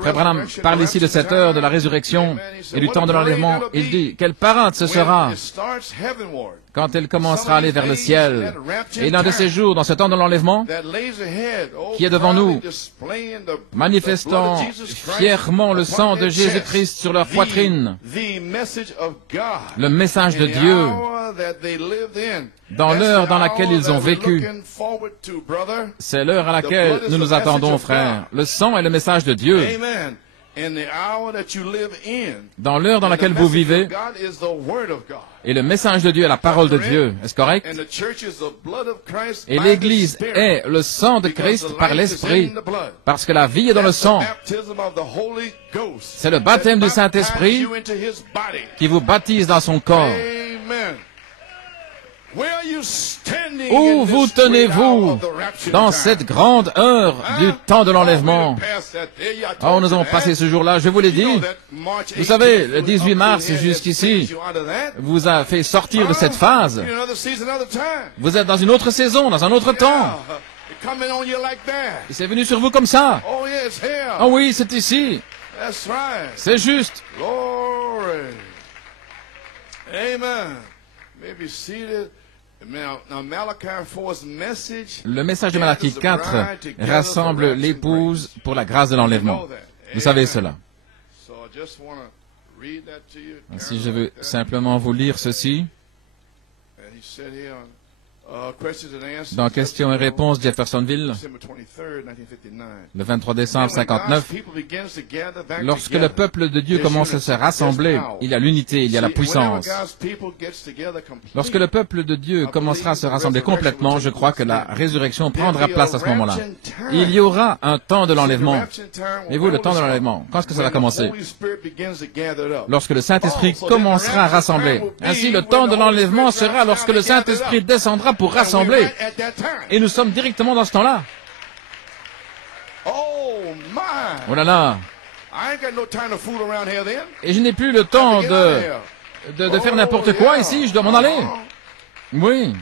Frère Branham parle ici de cette heure de la résurrection et du temps de l'enlèvement. Il dit, quelle parade ce sera quand elle commencera à aller vers le ciel. Et l'un de ces jours, dans ce temps de l'enlèvement, qui est devant nous, manifestant fièrement le sang de Jésus-Christ sur leur poitrine, le message de Dieu, dans l'heure dans laquelle ils ont vécu. C'est l'heure à laquelle nous nous attendons, frères. Le sang est le message de Dieu. Dans l'heure dans laquelle vous vivez, et le message de Dieu est la parole de Dieu. Est-ce correct? Et l'Église est le sang de Christ par l'Esprit, parce que la vie est dans le sang. C'est le baptême du Saint-Esprit qui vous baptise dans son corps. Où vous tenez-vous dans cette grande heure du temps de l'enlèvement? Oh, nous avons passé ce jour-là, je vous l'ai dit. Vous savez, le 18 mars jusqu'ici vous a fait sortir de cette phase. Vous êtes dans une autre saison, dans un autre temps. Et c'est venu sur vous comme ça. Oh oui, c'est ici. C'est juste. Amen. Le message de Malachie 4 rassemble l'épouse pour la grâce de l'enlèvement. Vous savez cela. Ainsi, je veux simplement vous lire ceci. Dans Questions et réponses, Jeffersonville, le 23 décembre 59, lorsque le peuple de Dieu commence à se rassembler, il y a l'unité, il y a la puissance. Lorsque le peuple de Dieu commencera à se rassembler complètement, je crois que la résurrection prendra place à ce moment-là. Il y aura un temps de l'enlèvement. Et vous, le temps de l'enlèvement, quand est-ce que ça va commencer? Lorsque le Saint-Esprit commencera à rassembler. Ainsi, le temps de l'enlèvement sera lorsque le Saint-Esprit descendra pour rassembler. Et nous sommes directement dans ce temps-là. Oh là là. Et je n'ai plus le temps de faire n'importe quoi ici, je dois m'en aller. Oui.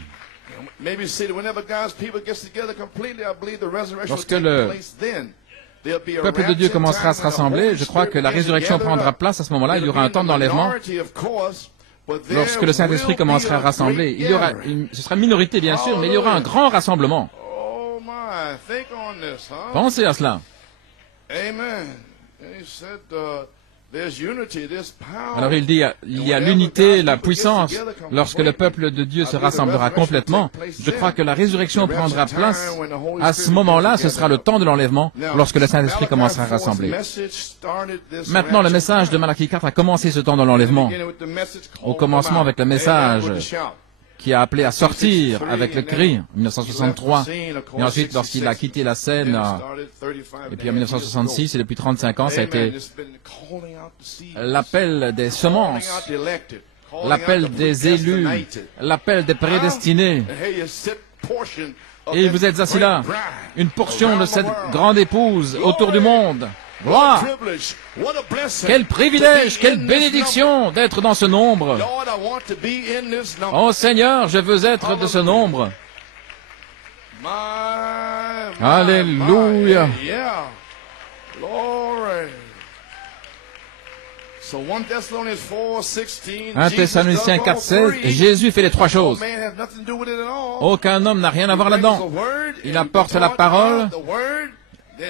Lorsque le peuple de Dieu commencera à se rassembler, je crois que la résurrection prendra place à ce moment-là. Il y aura un temps d'enlèvement. Lorsque le Saint-Esprit commencera à rassembler, ce sera une minorité bien sûr, mais il y aura un grand rassemblement. Pensez à cela. Alors il dit, il y a l'unité, la puissance. Lorsque le peuple de Dieu se rassemblera complètement, je crois que la résurrection prendra place. À ce moment-là, ce sera le temps de l'enlèvement, lorsque le Saint-Esprit commencera à rassembler. Maintenant, le message de Malachie 4 a commencé ce temps de l'enlèvement. Au commencement avec le message qui a appelé à sortir avec le cri, en 1963. Et ensuite, lorsqu'il a quitté la scène, et puis en 1966, et depuis 35 ans, ça a été l'appel des semences, l'appel des élus, l'appel des prédestinés. Et vous êtes assis là, une portion de cette grande épouse autour du monde. Gloire! Quel privilège, quelle bénédiction d'être dans ce nombre. Oh Seigneur, je veux être de ce nombre. Alléluia. 1 Thessaloniciens 4:16, Jésus fait les trois choses. Aucun homme n'a rien à voir là-dedans. Il apporte la parole.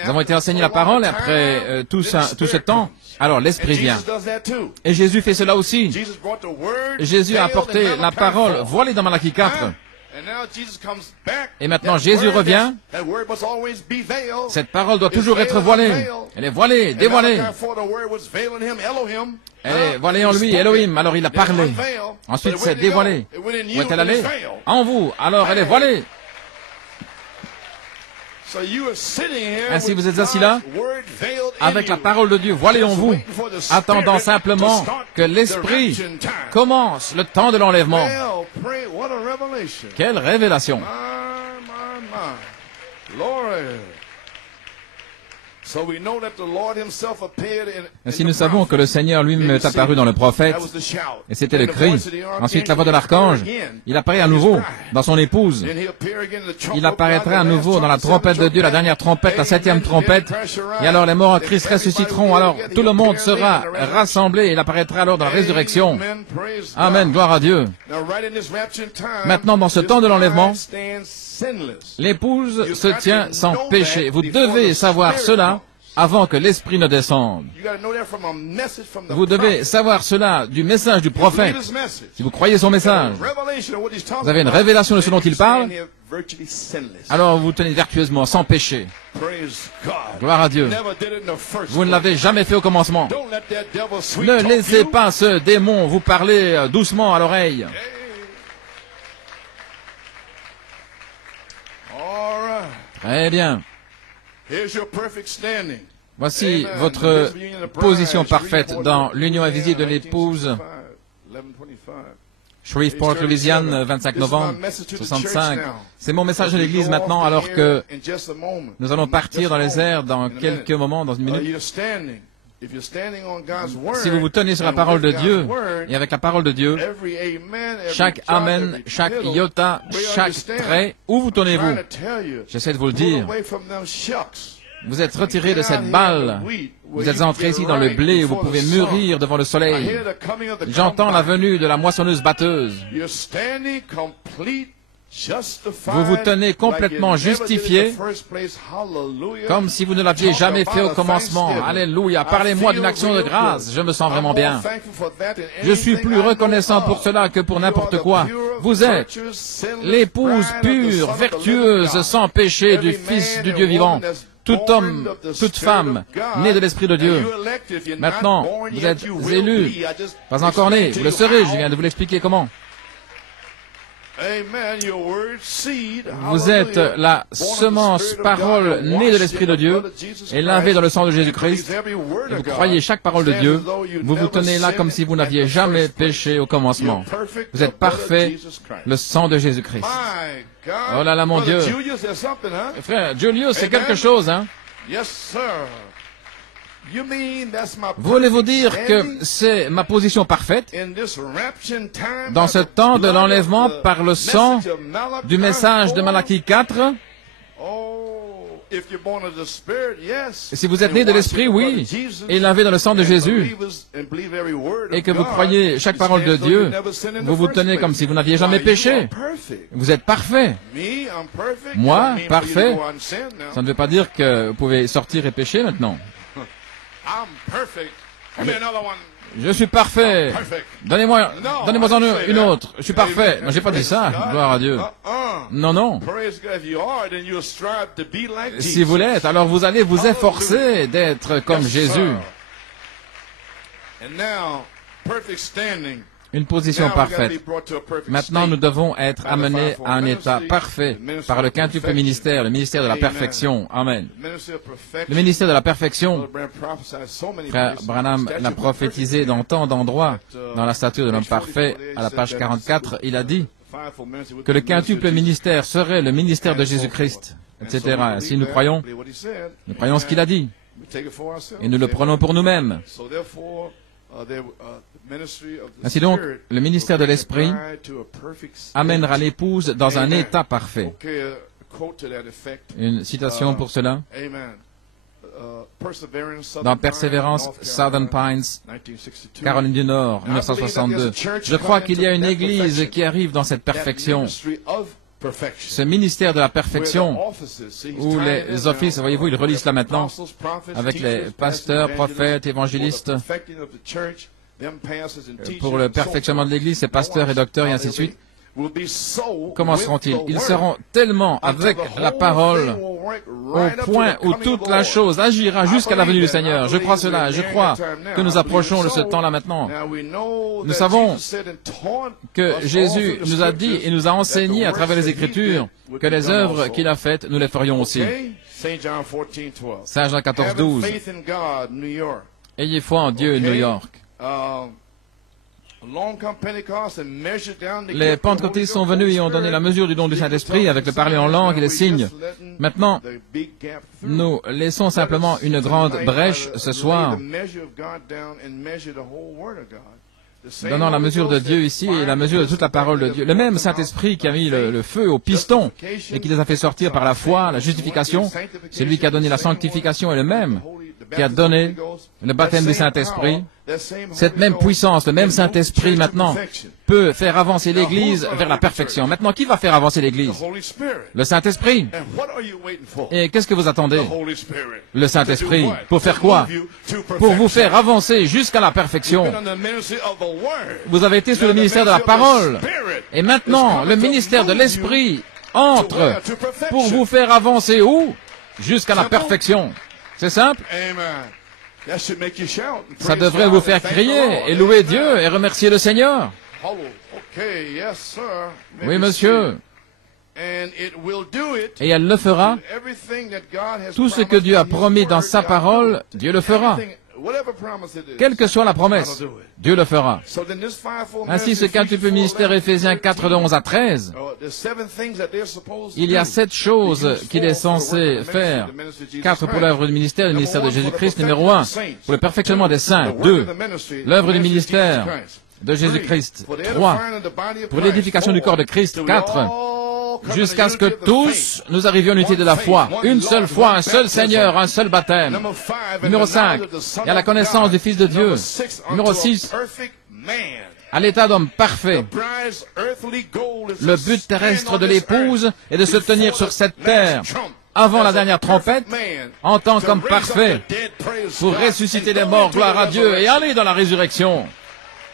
Nous avons été enseignés la parole, et après tout ce temps, alors l'Esprit vient. Et Jésus fait cela aussi. Jésus a apporté la parole voilée dans Malachie 4. Et maintenant Jésus revient. Cette parole doit toujours être voilée. Elle est voilée, dévoilée. Elle est voilée en lui, Elohim. Alors il a parlé. Ensuite c'est dévoilé. Où est-elle allée? En vous. Alors elle est voilée. Ainsi vous êtes assis là, avec la parole de Dieu voilée en vous, attendant simplement que l'Esprit commence le temps de l'enlèvement. Quelle révélation! Ainsi nous savons que le Seigneur lui-même est apparu dans le prophète, et c'était le cri. Ensuite la voix de l'archange, il apparaît à nouveau dans son épouse. Il apparaîtra à nouveau dans la trompette de Dieu, la dernière trompette, la 7e trompette. Et alors les morts en Christ ressusciteront, alors tout le monde sera rassemblé, et il apparaîtra alors dans la résurrection. Amen, gloire à Dieu. Maintenant, dans ce temps de l'enlèvement, l'épouse se tient sans péché. Vous devez savoir cela avant que l'Esprit ne descende. Vous devez savoir cela du message du prophète. Si vous croyez son message, vous avez une révélation de ce dont il parle, alors vous tenez vertueusement, sans péché. Gloire à Dieu. Vous ne l'avez jamais fait au commencement. Ne laissez pas ce démon vous parler doucement à l'oreille. Très bien. Voici votre position parfaite dans l'union invisible de l'épouse. Shreveport, Louisiane, 25 novembre 65. C'est mon message à l'Église maintenant, alors que nous allons partir dans les airs dans quelques moments, dans une minute. Si vous vous tenez sur la parole de Dieu, et avec la parole de Dieu, chaque amen, chaque iota, chaque trait, où vous tenez-vous? J'essaie de vous le dire. Vous êtes retiré de cette balle. Vous êtes entré ici dans le blé où vous pouvez mûrir devant le soleil. J'entends la venue de la moissonneuse batteuse. Vous vous tenez complètement justifié, comme si vous ne l'aviez jamais fait au commencement. Alléluia. Parlez-moi d'une action de grâce. Je me sens vraiment bien. Je suis plus reconnaissant pour cela que pour n'importe quoi. Vous êtes l'épouse pure, vertueuse, sans péché du Fils du Dieu vivant. Tout homme, toute femme, né de l'Esprit de Dieu. Maintenant, vous êtes élus, pas encore nés. Vous le serez, je viens de vous l'expliquer comment. Vous êtes la semence parole née de l'Esprit de Dieu et lavée dans le sang de Jésus-Christ. Et vous croyez chaque parole de Dieu. Vous vous tenez là comme si vous n'aviez jamais péché au commencement. Vous êtes parfait, le sang de Jésus-Christ. Oh là là, mon Dieu. Frère, Julius, c'est quelque chose, hein? Voulez-vous dire que c'est ma position parfaite dans ce temps de l'enlèvement par le sang du message de Malachie 4? Si vous êtes né de l'Esprit, oui, et lavé dans le sang de Jésus, et que vous croyez chaque parole de Dieu, vous vous tenez comme si vous n'aviez jamais péché. Vous êtes parfait. Moi, parfait, ça ne veut pas dire que vous pouvez sortir et pécher maintenant. Je suis parfait. Donnez-moi une autre. Je suis parfait. Non, j'ai pas dit ça. Gloire à Dieu. Non, non. Si vous l'êtes, alors vous allez vous efforcer d'être comme Jésus. Une position parfaite. Maintenant, nous devons être amenés à un état parfait par le quintuple ministère, le ministère de la perfection. Amen. Le ministère de la perfection, frère Branham l'a prophétisé dans tant d'endroits, dans la stature de l'homme parfait, à la page 44, il a dit que le quintuple ministère serait le ministère de Jésus-Christ, etc. Si nous croyons ce qu'il a dit, et nous le prenons pour nous-mêmes. Ainsi donc, le ministère de l'Esprit amènera l'épouse dans un état parfait. Une citation pour cela. Dans Persévérance, Southern Pines, Caroline du Nord, 1962. Je crois qu'il y a une église qui arrive dans cette perfection. Ce ministère de la perfection, où les offices, voyez-vous, ils relisent là maintenant, avec les pasteurs, prophètes, évangélistes, pour le perfectionnement de l'Église, ces pasteurs et docteurs et ainsi de suite. Comment seront-ils? Ils seront tellement avec la parole au point où toute la chose agira jusqu'à la venue du Seigneur. Je crois cela. Je crois que nous approchons de ce temps-là maintenant. Nous savons que Jésus nous a dit et nous a enseigné à travers les Écritures que les œuvres qu'il a faites, nous les ferions aussi. Saint Jean 14, 12. Ayez foi en Dieu, New York. Les pentecôtistes sont venus et ont donné la mesure du don du Saint-Esprit avec le parler en langue et les signes. Maintenant, nous laissons simplement une grande brèche ce soir, donnant la mesure de Dieu ici et la mesure de toute la parole de Dieu. Le même Saint-Esprit qui a mis le feu au piston et qui les a fait sortir par la foi, la justification, c'est lui qui a donné la sanctification et le même qui a donné le baptême du Saint-Esprit. Cette même puissance, le même Saint-Esprit maintenant peut faire avancer l'Église vers la perfection. Maintenant, qui va faire avancer l'Église? Le Saint-Esprit. Et qu'est-ce que vous attendez? Le Saint-Esprit. Pour faire quoi? Pour vous faire avancer jusqu'à la perfection. Vous avez été sous le ministère de la parole. Et maintenant, le ministère de l'Esprit entre pour vous faire avancer où? Jusqu'à la perfection. C'est simple. Ça devrait vous faire crier et louer Dieu et remercier le Seigneur. Oui, monsieur. Et elle le fera. Tout ce que Dieu a promis dans sa parole, Dieu le fera. Quelle que soit la promesse, Dieu le fera. Ainsi, ce quintuple ministère Éphésiens 4, de 11 à 13, il y a 7 choses qu'il est censé faire. 4 pour l'œuvre du ministère, le ministère de Jésus-Christ. Numéro 1, pour le perfectionnement des saints. 2, l'œuvre du ministère de Jésus-Christ. 3, pour l'édification du corps de Christ. 4, jusqu'à ce que tous nous arrivions à l'unité de la foi. Une seule foi, un seul Seigneur, un seul baptême. Numéro 5, il y a la connaissance du Fils de Dieu. Numéro 6, à l'état d'homme parfait. Le but terrestre de l'épouse est de se tenir sur cette terre avant la dernière trompette, en tant qu'homme parfait, pour ressusciter les morts, gloire à Dieu, et aller dans la résurrection.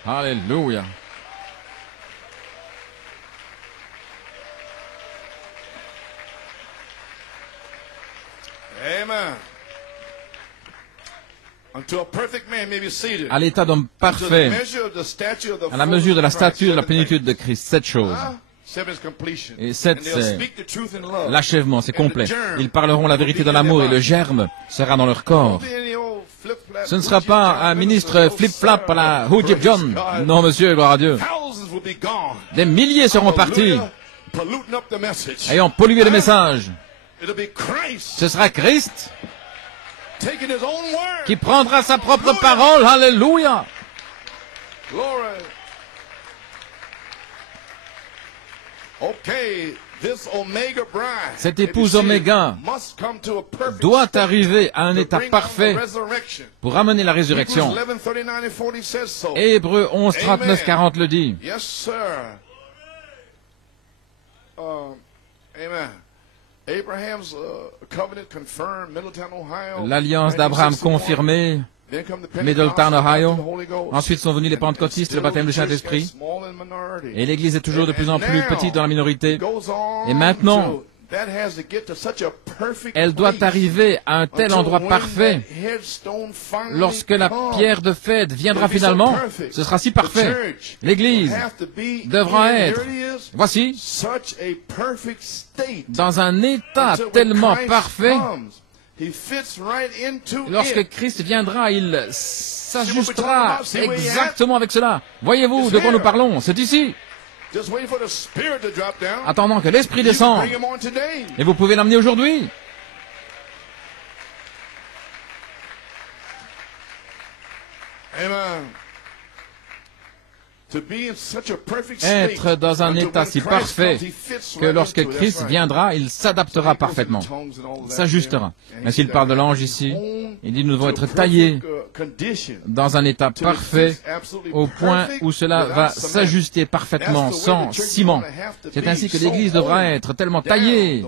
Alléluia. À l'état d'homme parfait, à la mesure de la stature de la plénitude de Christ. 7 choses. Et 7, c'est l'achèvement, c'est complet. Ils parleront la vérité dans l'amour et le germe sera dans leur corps. Ce ne sera pas un ministre flip-flap à la Who Jip John. Non, monsieur, gloire à Dieu. Des milliers seront partis, ayant pollué le message. Ce sera Christ qui prendra sa propre parole. Alléluia. Cette épouse Oméga doit arriver à un état parfait pour amener la résurrection. Hébreux 11, 39, 40 le dit. L'alliance d'Abraham confirmée, Middletown, Ohio. Ensuite sont venus les pentecôtistes et le baptême du Saint-Esprit. Et l'Église est toujours de plus en plus petite dans la minorité. Et maintenant, elle doit arriver à un tel endroit parfait. Lorsque la pierre de fête viendra finalement, ce sera si parfait. L'Église devra être, voici, dans un état tellement parfait. Lorsque Christ viendra, il s'ajustera exactement avec cela. Voyez-vous de quoi nous parlons? C'est ici. Attendant que l'Esprit descende. Et vous pouvez l'amener aujourd'hui. Amen. Être dans un état si parfait que lorsque Christ viendra, il s'adaptera parfaitement, s'ajustera. Mais s'il parle de l'ange ici, il dit nous devons être taillés dans un état parfait au point où cela va s'ajuster parfaitement sans ciment. C'est ainsi que l'Église devra être tellement taillée,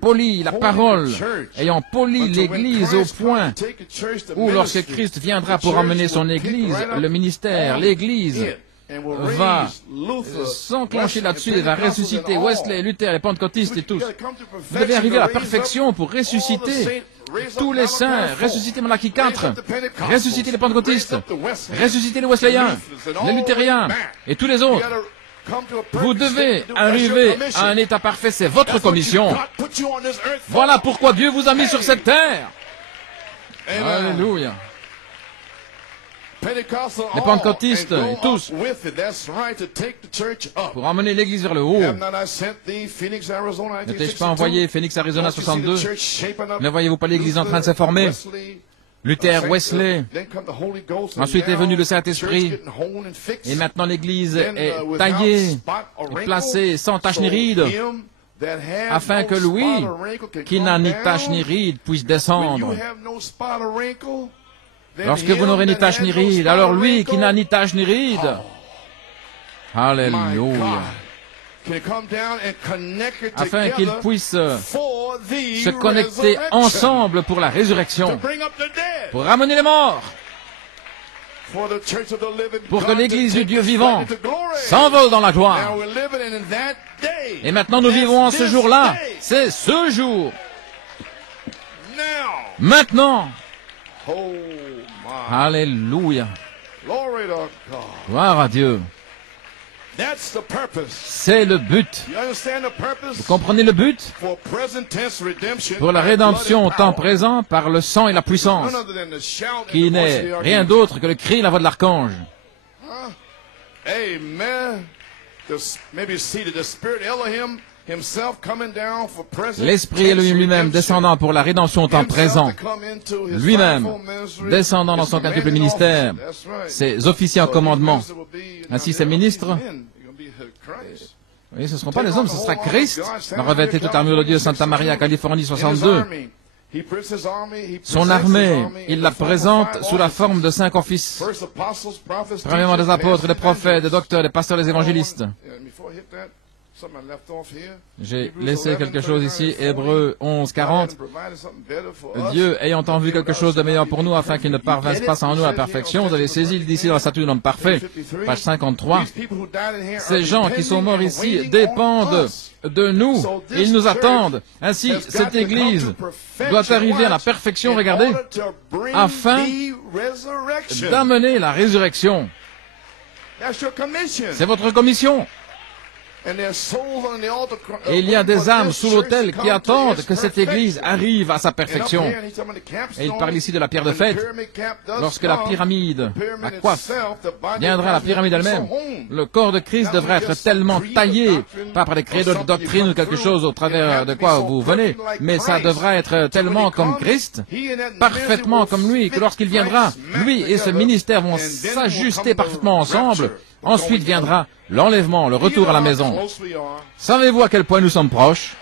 polie, la parole, ayant poli l'Église au point où lorsque Christ viendra pour emmener son Église, le ministère, l'Église, va s'enclencher là-dessus et va ressusciter Wesley, Luther, les pentecôtistes et tous. Vous devez arriver à la perfection pour ressusciter tous les saints, ressusciter Malachie 4, ressusciter les pentecôtistes, ressusciter les Wesleyens, les luthériens et tous les autres. Vous devez arriver à un état parfait, c'est votre commission. Voilà pourquoi Dieu vous a mis sur cette terre. Alléluia. les pentecôtistes, et tous, pour emmener l'Église vers le haut. N'étais-je pas envoyé Phoenix, Arizona 62? Ne voyez-vous pas l'Église en train de se former? Luther, Wesley. Ensuite est venu le Saint-Esprit. Et maintenant l'Église est taillée, et placée sans tache ni ride, afin que lui, qui n'a ni tache ni ride, puisse descendre. Lorsque vous n'aurez ni tache ni ride, alors lui, qui n'a ni tache ni ride, alléluia, afin qu'ils puissent se connecter ensemble pour la résurrection, pour ramener les morts, pour que l'Église du Dieu vivant s'envole dans la gloire. Et maintenant nous vivons en ce jour-là. C'est ce jour. Maintenant. Alléluia. Gloire à Dieu. C'est le but. Vous comprenez le but? Pour la rédemption au temps présent par le sang et la puissance, qui n'est rien d'autre que le cri et la voix de l'archange. L'Esprit Elohim lui-même descendant pour la rédemption au temps présent, lui-même descendant dans son quintuple ministère, ses officiers en commandement, ainsi ses ministres. Oui, ce ne seront pas les hommes, ce sera Christ, revêté toute armure de Dieu, Santa Maria, Californie 62. Son armée, il la présente sous la forme de 5 offices. Premièrement des apôtres, des prophètes, des docteurs, des pasteurs, des évangélistes. J'ai laissé quelque chose ici, Hébreux 11, 40. Dieu ayant en vue quelque chose de meilleur pour nous, afin qu'il ne parvinsse pas sans nous à la perfection, vous avez saisi d'ici dans la statue de l'homme parfait, page 53. Ces gens qui sont morts ici dépendent de nous, ils nous attendent. Ainsi, cette Église doit arriver à la perfection, regardez, afin d'amener la résurrection. C'est votre commission. Et il y a des âmes sous l'autel qui attendent que cette Église arrive à sa perfection. Et il parle ici de la pierre de fête. Lorsque la pyramide, la coiffe, viendra la pyramide elle-même, le corps de Christ devrait être tellement taillé, pas par des crédits de doctrine ou quelque chose au travers de quoi vous venez, mais ça devra être tellement comme Christ, parfaitement comme lui, que lorsqu'il viendra, lui et ce ministère vont s'ajuster parfaitement ensemble. Ensuite viendra l'enlèvement, le retour à la maison. Savez-vous à quel point nous sommes proches?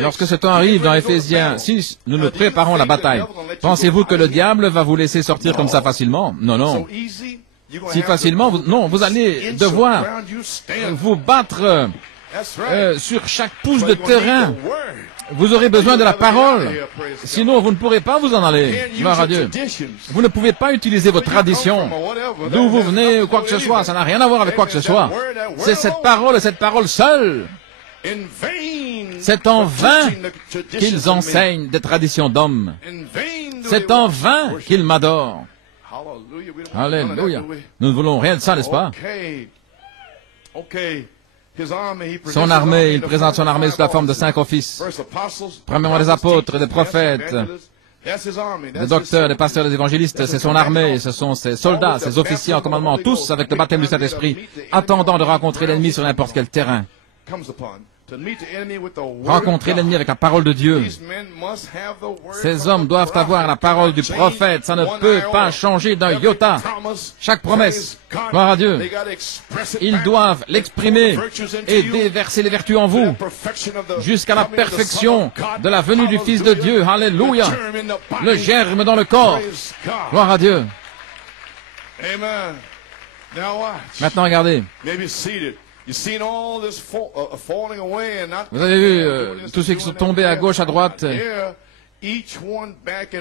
Lorsque ce temps arrive dans Éphésiens 6, nous nous préparons la bataille. Pensez-vous que le diable va vous laisser sortir comme ça facilement? Non, non. Si facilement, non, vous allez devoir vous battre sur chaque pouce de terrain. Vous aurez besoin de la parole. Sinon, vous ne pourrez pas vous en aller. Gloire à Dieu. Vous ne pouvez pas utiliser vos traditions. D'où vous venez ou quoi que ce soit. Ça n'a rien à voir avec quoi que ce soit. C'est cette parole et cette parole seule. C'est en vain qu'ils enseignent des traditions d'hommes. C'est en vain qu'ils m'adorent. Alléluia. Nous ne voulons rien de ça, n'est-ce pas? Son armée, il présente son armée sous la forme de 5 offices. Premièrement des apôtres, des prophètes, des docteurs, des pasteurs, des évangélistes, c'est son armée, ce sont ses soldats, ses officiers en commandement, tous avec le baptême du Saint-Esprit, attendant de rencontrer l'ennemi sur n'importe quel terrain. Rencontrer l'ennemi avec la parole de Dieu. Ces hommes doivent avoir la parole du prophète. Ça ne peut pas changer d'un iota. Chaque promesse, gloire à Dieu, ils doivent l'exprimer et déverser les vertus en vous jusqu'à la perfection de la venue du Fils de Dieu. Alléluia. Le germe dans le corps. Gloire à Dieu. Maintenant, regardez. Vous avez vu tous ceux qui sont tombés à gauche, à droite,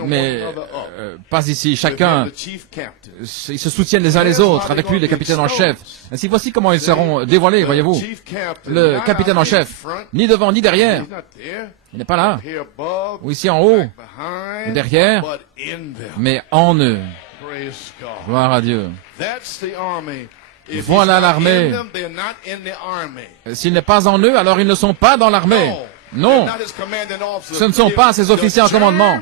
mais pas ici. Chacun, ils se soutiennent les uns les autres, avec lui, le capitaine en chef. Ainsi, voici comment ils seront dévoilés, voyez-vous. Le capitaine en chef, ni devant, ni derrière. Il n'est pas là. Ou ici en haut, ou derrière, mais en eux. Gloire à Dieu. Voilà l'armée. S'il n'est pas en eux, alors ils ne sont pas dans l'armée. Non, ce ne sont pas ses officiers en commandement.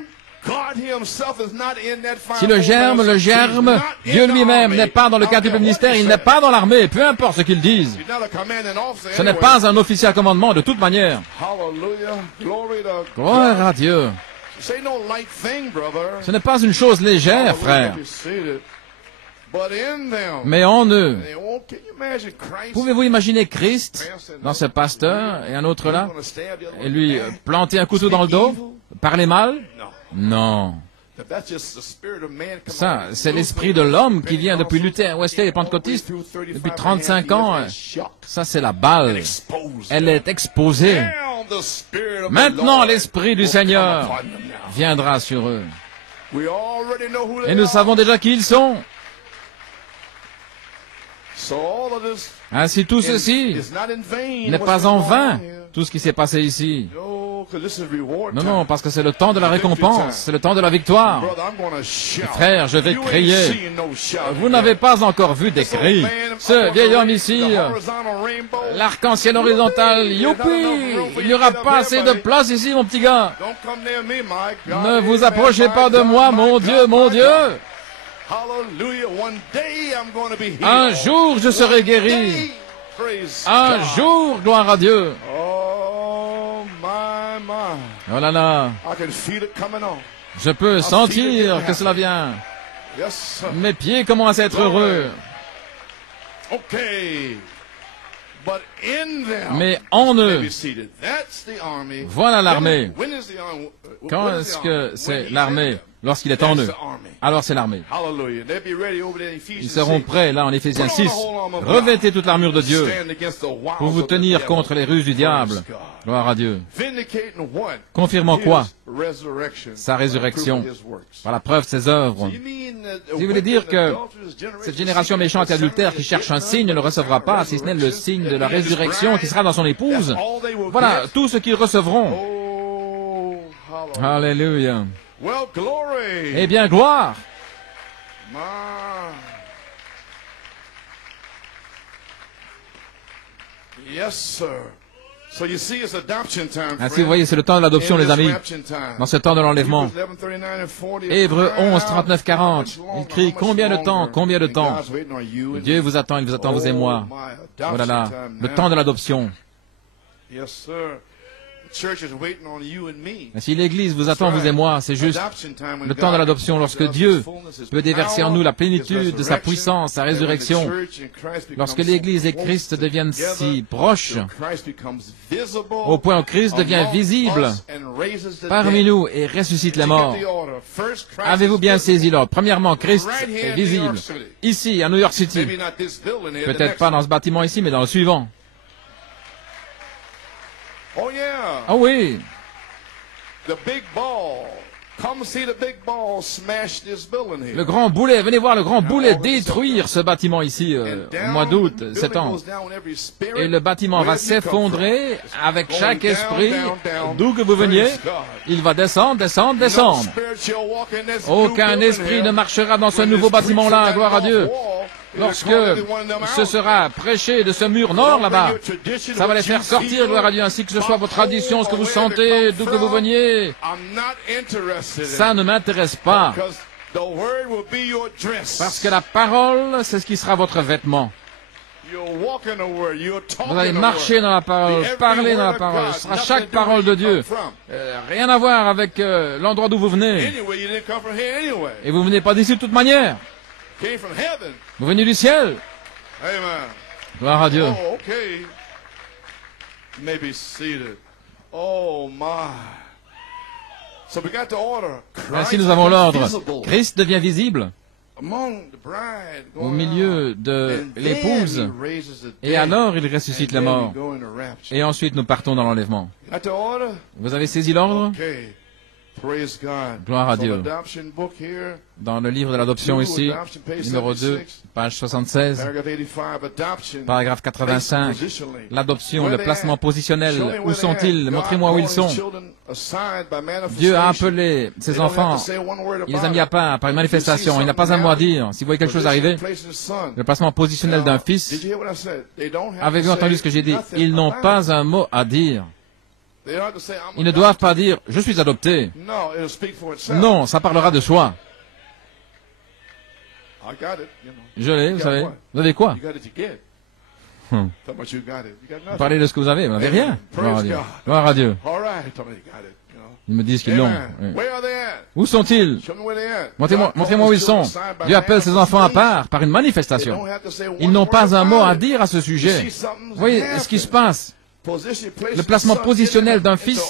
Si le germe, Dieu lui-même n'est pas dans le quadruple ministère, il n'est pas dans l'armée, peu importe ce qu'ils disent. Ce n'est pas un officier à commandement de toute manière. Gloire à Dieu. Ce n'est pas une chose légère, frère. Mais en eux, pouvez-vous imaginer Christ dans ce pasteur et un autre là, et lui planter un couteau dans le dos, parler mal? Non. Ça, c'est l'esprit de l'homme qui vient depuis Luther, Wesley et Pentecôtistes, depuis 35 ans. Ça, c'est la balle. Elle est exposée. Maintenant, l'esprit du Seigneur viendra sur eux. Et nous savons déjà qui ils sont. Ainsi, tout ceci n'est pas en vain, tout ce qui s'est passé ici. Non, non, parce que c'est le temps de la récompense, c'est le temps de la victoire. Frère, je vais crier. Vous n'avez pas encore vu des cris. Ce vieil homme ici, l'arc-en-ciel horizontal, youpi! Il n'y aura pas assez de place ici, mon petit gars. Ne vous approchez pas de moi, mon Dieu, mon Dieu. Un jour, je serai guéri. Un jour, gloire à Dieu. Oh là là. Je peux sentir que cela vient. Mes pieds commencent à être heureux. Mais en eux, voilà l'armée. Quand est-ce que c'est l'armée? Lorsqu'il est en eux. Alors c'est l'armée. Ils seront prêts, là, en Éphésiens 6. Revêtez toute l'armure de Dieu pour vous tenir contre les ruses du diable. Gloire à Dieu. Confirmant quoi? Sa résurrection. Par la preuve de ses œuvres. Si vous voulez dire que cette génération méchante et adultère qui cherche un signe ne le recevra pas, si ce n'est le signe de la résurrection qui sera dans son épouse, voilà tout ce qu'ils recevront. Alléluia. Eh bien, gloire. Ainsi, vous voyez, c'est le temps de l'adoption, les amis, dans ce temps de l'enlèvement. Hébreux 11, 39, 40. Il crie, combien de temps, combien de temps? Dieu vous attend, il vous attend, vous et moi. Voilà là, le temps de l'adoption. Si l'Église vous attend, vous et moi, c'est juste le temps de l'adoption, lorsque Dieu peut déverser en nous la plénitude de sa puissance, sa résurrection, lorsque l'Église et Christ deviennent si proches, au point où Christ devient visible parmi nous et ressuscite les morts. Avez-vous bien saisi l'ordre? Premièrement, Christ est visible ici, à New York City. Peut-être pas dans ce bâtiment ici, mais dans le suivant. Ah oui. Le grand boulet, venez voir le grand boulet détruire ce bâtiment ici au mois d'août, septembre. Et le bâtiment va s'effondrer avec chaque esprit, d'où que vous veniez. Il va descendre, descendre, descendre. Aucun esprit ne marchera dans ce nouveau bâtiment-là, gloire à Dieu. Lorsque ce sera prêché de ce mur nord là-bas, ça va les faire sortir, gloire à Dieu, ainsi que ce soit vos traditions, ce que vous sentez, d'où que vous veniez. Ça ne m'intéresse pas. Parce que la parole, c'est ce qui sera votre vêtement. Vous allez marcher dans la parole, parler dans la parole. Ce sera chaque parole de Dieu. Rien à voir avec l'endroit d'où vous venez. Et vous ne venez pas d'ici de toute manière. Vous venez du ciel. Gloire à Dieu. Ainsi nous avons l'ordre. Christ devient visible au milieu de l'épouse, et alors il ressuscite les morts. Et ensuite nous partons dans l'enlèvement. Vous avez saisi l'ordre? Gloire à Dieu. Dans le livre de l'adoption ici, numéro 2, page 76, paragraphe 85, l'adoption, le placement positionnel, où sont-ils? Montrez-moi où ils sont. Dieu a appelé ses enfants, il les a mis à part par une manifestation, il n'a pas un mot à dire. Si vous voyez quelque chose arriver, le placement positionnel d'un fils, avez-vous entendu ce que j'ai dit? Ils n'ont pas un mot à dire. Ils ne doivent pas dire « je suis adopté ». Non, ça parlera de soi. Je l'ai, vous savez. Vous avez quoi? Vous parlez de ce que vous avez, vous n'avez rien. Gloire à Dieu. Gloire à Dieu. Ils me disent qu'ils l'ont. Oui. Où sont-ils? Montrez-moi où ils sont. Dieu appelle ses enfants à part par une manifestation. Ils n'ont pas un mot à dire à ce sujet. Vous voyez ce qui se passe? Le placement positionnel d'un fils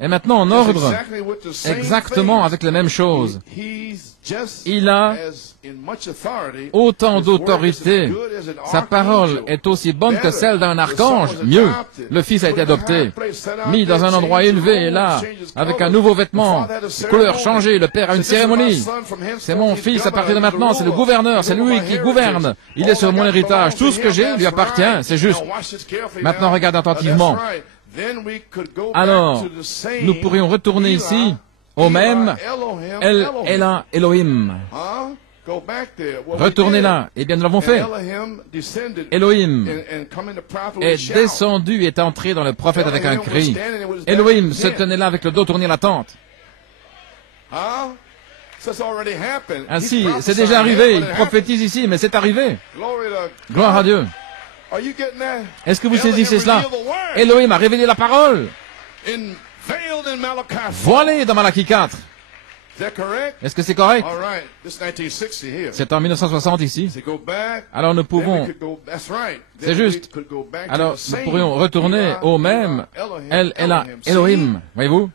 est maintenant en ordre, exactement avec la même chose. Il a autant d'autorité. Sa parole est aussi bonne que celle d'un archange. Mieux, le fils a été adopté, mis dans un endroit élevé et là, avec un nouveau vêtement, couleur changée. Le père a une cérémonie. C'est mon fils à partir de maintenant, c'est le gouverneur, c'est lui qui gouverne. Il est sur mon héritage. Tout ce que j'ai lui appartient, c'est juste. Maintenant, regarde attentivement. Alors, nous pourrions retourner ici au même El Elohim. Retournez là. Eh bien, nous l'avons fait. Elohim est descendu et est entré dans le prophète avec un cri. Elohim se tenait là avec le dos tourné à la tente. Ainsi, c'est déjà arrivé. Il prophétise ici, mais c'est arrivé. Gloire à Dieu. Est-ce que vous saisissez cela? Elohim a révélé la parole. Voilé dans Malachie 4. Est-ce que c'est correct? C'est en 1960 ici. Alors nous pouvons... C'est juste. Alors nous pourrions retourner au même Elohim. Voyez-vous?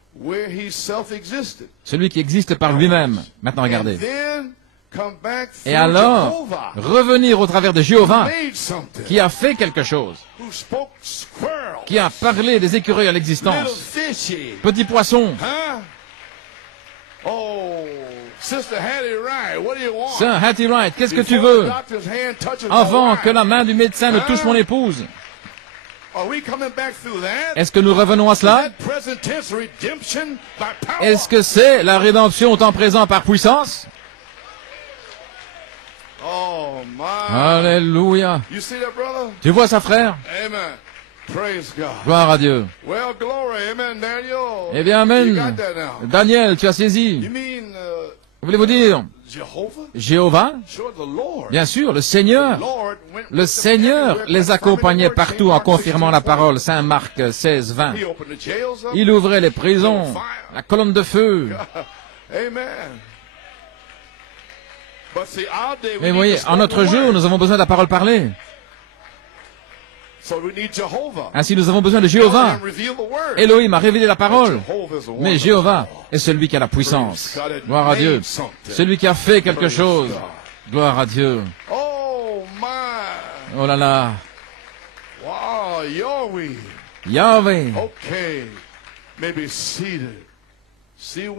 Celui qui existe par lui-même. Maintenant regardez. Et alors, revenir au travers de Jéhovah, qui a fait quelque chose, qui a parlé des écureuils à l'existence. Petit poisson. Sœur Hattie Wright, qu'est-ce que tu veux? Avant que la main du médecin ne touche mon épouse. Est-ce que nous revenons à cela? Est-ce que c'est la rédemption au temps présent par puissance? Alléluia. Tu vois ça, frère? Gloire à Dieu. Eh bien, amen. Daniel, tu as saisi. Voulez-vous dire Jéhovah? Bien sûr, le Seigneur. Le Seigneur les accompagnait partout en confirmant la parole. Saint Marc 16, 20. Il ouvrait les prisons, la colonne de feu. Mais vous voyez, en notre jour, nous avons besoin de la parole parlée. Ainsi, nous avons besoin de Jéhovah. Elohim a révélé la parole. Mais Jéhovah est celui qui a la puissance. Gloire à Dieu. Celui qui a fait quelque chose. Gloire à Dieu. Oh là là. Yahweh. Celui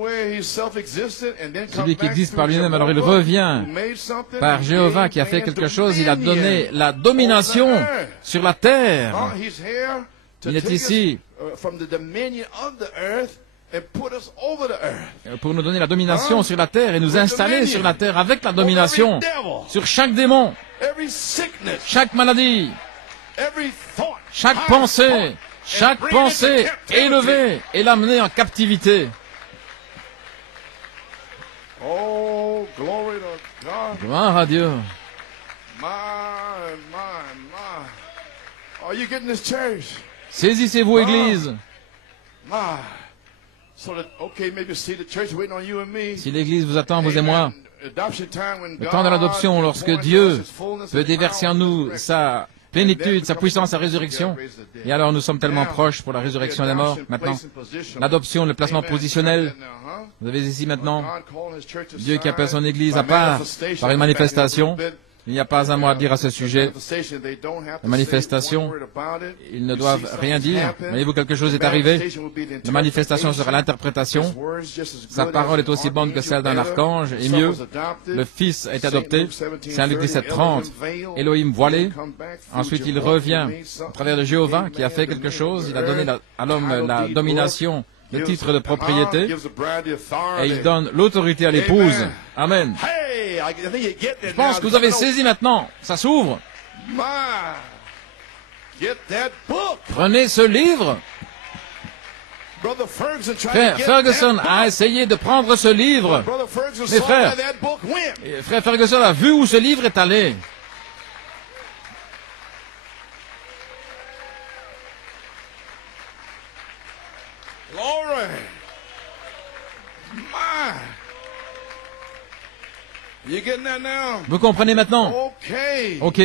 qui existe par lui-même, alors il revient par Jéhovah qui a fait quelque chose, il a donné la domination sur la terre. Il est ici pour nous donner la domination sur la terre et nous installer sur la terre avec la domination sur chaque démon, chaque maladie, chaque pensée élevée et l'amener en captivité. Oh, glory to God. Gloire à Dieu. My. Are you getting this, church? Saisissez-vous, Église. My. So that, okay, maybe see the church waiting on you and me. Si l'Église vous attend, vous et moi, Le le temps de l'adoption, lorsque Dieu peut déverser en nous sa plénitude, sa puissance, sa résurrection. Et alors nous sommes tellement proches pour la résurrection des morts. Maintenant, l'adoption, le placement positionnel. Vous avez ici maintenant Dieu qui appelle son Église à part par une manifestation. Il n'y a pas un mot à dire à ce sujet. La manifestation, ils ne doivent rien dire. Voyez-vous, quelque chose est arrivé. La manifestation sera l'interprétation. Sa parole est aussi bonne que celle d'un archange, et mieux, le Fils est adopté. C'est un Luc 17:30. Elohim voilé. Ensuite, il revient au travers de Jéhovah qui a fait quelque chose. Il a donné à l'homme la domination, le titre de propriété, et il donne l'autorité à l'épouse. Amen. Je pense que vous avez saisi maintenant. Ça s'ouvre. Prenez ce livre. Brother Ferguson tried Frère to get Ferguson that a book. essayé de prendre ce livre. Brother Ferguson Mes saw frères, where that book went. Et frère Ferguson a vu où ce livre est allé. Glory. My. You getting that now? Vous comprenez maintenant? Okay. Ok,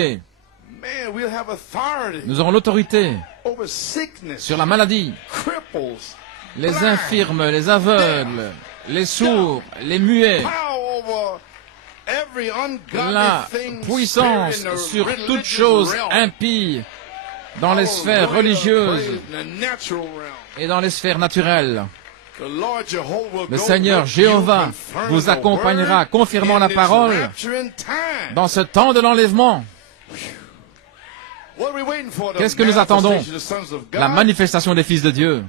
Man, we'll have authority nous aurons l'autorité over sickness, sur la maladie, cripples, les blind, infirmes, les aveugles, les sourds, les muets, power over every ungodly la thing, puissance spirit in the sur religious toute chose realm. impie dans les sphères religieuses In the natural realm. et dans les sphères naturelles. The Lord Jehovah will Le go Seigneur with Jéhovah you, confirm vous the accompagnera, word confirmant in la this parole rapturing time. dans ce temps de l'enlèvement. What are we waiting for? The Qu'est-ce que nous attendons? manifestation of the sons of God? La manifestation des fils de Dieu.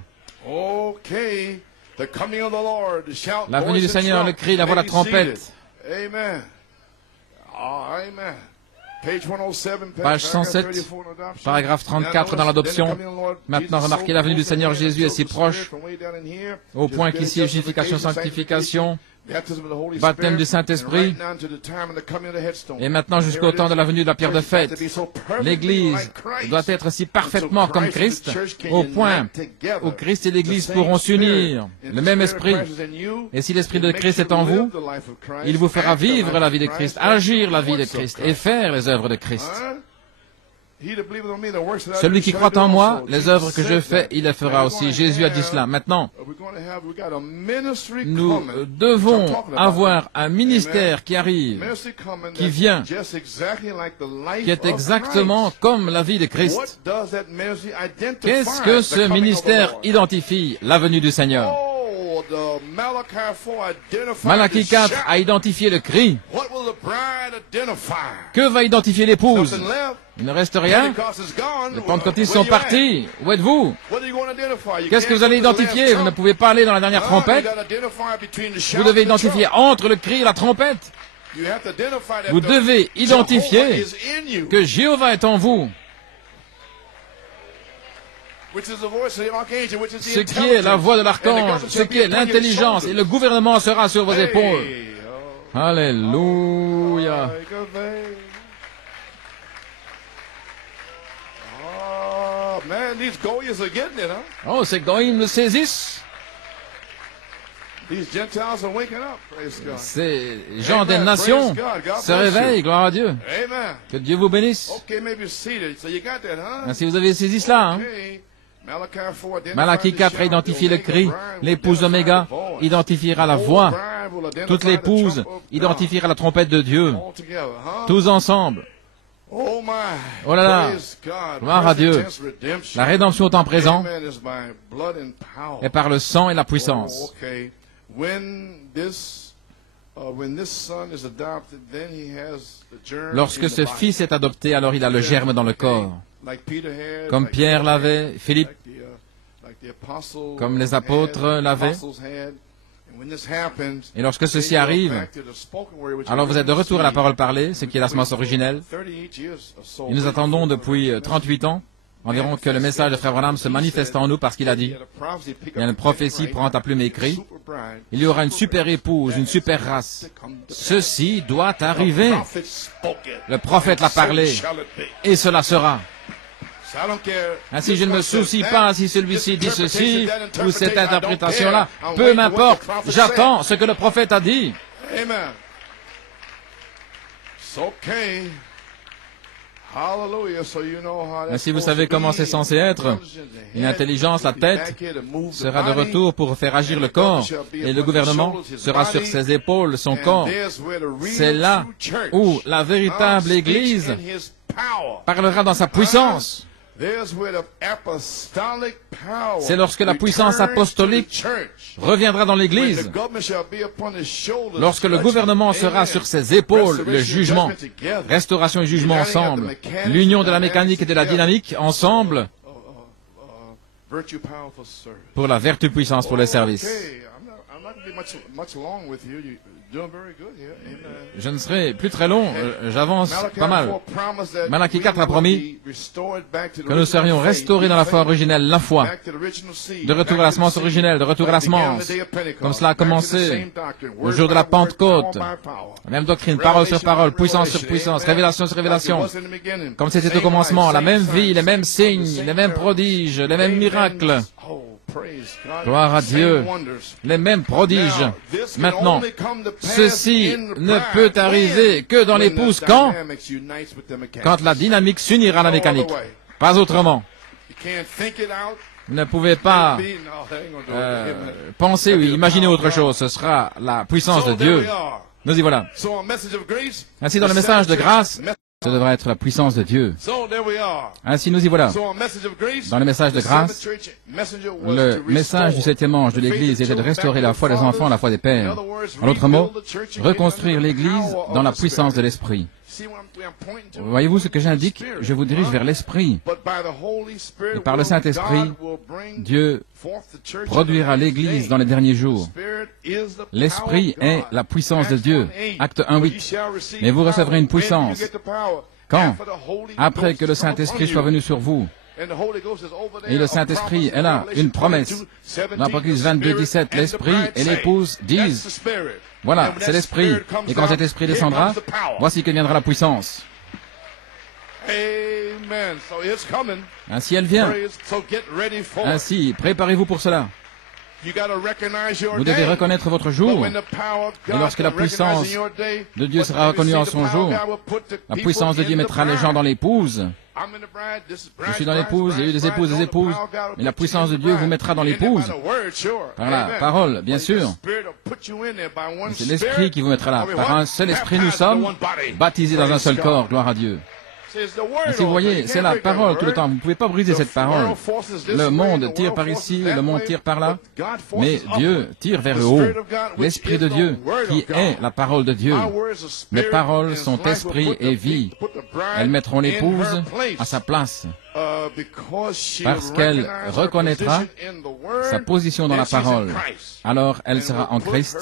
Okay. The coming of the Lord, the shout, La venue voice du and Seigneur, trump. le cri, la voix, la May be trompette. seated. Amen. Ah, amen. Page 107, Page 107, paragraphe 34 dans l'adoption. Maintenant, remarquez, la venue du Seigneur Jésus est si proche, au point qu'ici, justification, sanctification, baptême du Saint-Esprit, et maintenant jusqu'au temps de la venue de la pierre de fête. L'Église doit être si parfaitement comme Christ, au point où Christ et l'Église pourront s'unir, le même esprit. Et si l'Esprit de Christ est en vous, il vous fera vivre la vie de Christ, agir la vie de Christ et faire les œuvres de Christ. Celui qui croit en moi, les œuvres que je fais, il les fera aussi. Jésus a dit cela. Maintenant, nous devons avoir un ministère qui arrive, qui vient, qui est exactement comme la vie de Christ. Qu'est-ce que ce ministère identifie? La venue du Seigneur. Malachie 4 a identifié le cri. Que va identifier l'épouse? Il ne reste rien. Les pentecôtistes sont partis. Où êtes-vous? Qu'est-ce que vous allez identifier? Vous ne pouvez pas aller dans la dernière trompette. Vous devez identifier entre le cri et la trompette. Vous devez identifier que Jéhovah est en vous. Ce qui est la voix de l'archange, ce qui est l'intelligence, et le gouvernement sera sur vos épaules. Alléluia. Oh, ces goïms le saisissent. Ces gens des nations se réveillent, gloire à Dieu. Que Dieu vous bénisse. Si vous avez saisi cela, hein? Malachie 4 a identifié le cri. L'épouse Oméga identifiera la voix. Toute l'épouse identifiera la trompette de Dieu. Tous ensemble. Oh là là, gloire à Dieu. La rédemption au temps présent est par le sang et la puissance. Lorsque ce fils est adopté, alors il a le germe dans le corps. Comme Pierre l'avait, Philippe, comme les apôtres l'avaient. Et lorsque ceci arrive, alors vous êtes de retour à la parole parlée, ce qui est la semence originelle. Et nous attendons depuis 38 ans, environ, que le message de Frère Branham se manifeste en nous parce qu'il a dit, il y a une prophétie, prends ta plume et écris, il y aura une super épouse, une super race. Ceci doit arriver. Le prophète l'a parlé, et cela sera. Ainsi, je ne me soucie pas si celui-ci dit ceci ou cette interprétation-là. Peu m'importe, j'attends ce que le prophète a dit. Ainsi, vous savez comment c'est censé être. Une intelligence, la tête, sera de retour pour faire agir le corps, et le gouvernement sera sur ses épaules, son corps. C'est là où la véritable Église parlera dans sa puissance. C'est lorsque la puissance apostolique reviendra dans l'Église, lorsque le gouvernement sera sur ses épaules, le jugement, restauration et jugement ensemble, l'union de la mécanique et de la dynamique ensemble, Virtue powerful service. pour la vertu puissance pour le service. Okay, I'm not going to be much long with you. You're doing very good here. Amen. Je ne serai plus très long, j'avance Malachi pas mal. 4 promised that Malachie we 4 a will promis be restored back to the que nous serions original restaurés dans la foi faith, originelle, la foi, back to the original seed, de retour à la back to the semence seed originelle, de retour à la that began semence, the day of Pentecost, comme cela a back to the commencé same doctrine, au word jour de la by word, Pentecôte. power by power. La même doctrine, parole sur parole, puissance sur puissance, révélation sur révélation, comme c'était au commencement, la même vie, les mêmes signes, les mêmes prodiges, les mêmes miracles. Gloire à Dieu, les mêmes prodiges. Maintenant, ceci ne peut arriver que dans l'épouse quand la dynamique s'unira à la mécanique. Pas autrement. Vous ne pouvez pas penser ou imaginer autre chose. Ce sera la puissance de Dieu. Nous y voilà. Ainsi, dans le message de grâce, ce devrait être la puissance de Dieu. Ainsi, nous y voilà. Dans le message de grâce, le message du septième ange de l'Église était de restaurer la foi des enfants, la foi des pères. En d'autres mots, reconstruire l'Église dans la puissance de l'Esprit. Voyez-vous ce que j'indique? Je vous dirige vers l'Esprit. Et par le Saint-Esprit, Dieu produira l'Église dans les derniers jours. L'Esprit est la puissance de Dieu. Acte 1:8. Mais vous recevrez une puissance. Quand? Après que le Saint-Esprit soit venu sur vous. Et le Saint-Esprit est là, une promesse. Dans Apocalypse 22:17, l'Esprit et l'épouse disent, voilà, c'est l'Esprit. Et quand cet Esprit descendra, voici que viendra la puissance. Ainsi elle vient. Ainsi, préparez-vous pour cela. Vous devez reconnaître votre jour. Et lorsque la puissance de Dieu sera reconnue en son jour, la puissance de Dieu mettra les gens dans l'épouse. Je suis dans l'épouse, il y a eu des épouses, mais la puissance de Dieu vous mettra dans l'épouse. Par la parole, bien sûr. C'est l'Esprit qui vous mettra là. Par un seul Esprit, nous sommes baptisés dans un seul corps. Gloire à Dieu. Ainsi, vous voyez, c'est la parole tout le temps. Vous ne pouvez pas briser cette parole. Le monde tire par ici, le monde tire par là, mais Dieu tire vers le haut. L'Esprit de Dieu, qui est la parole de Dieu. Mes paroles sont esprit et vie. Elles mettront l'épouse à sa place, parce qu'elle reconnaîtra sa position dans la parole. Alors, elle sera en Christ,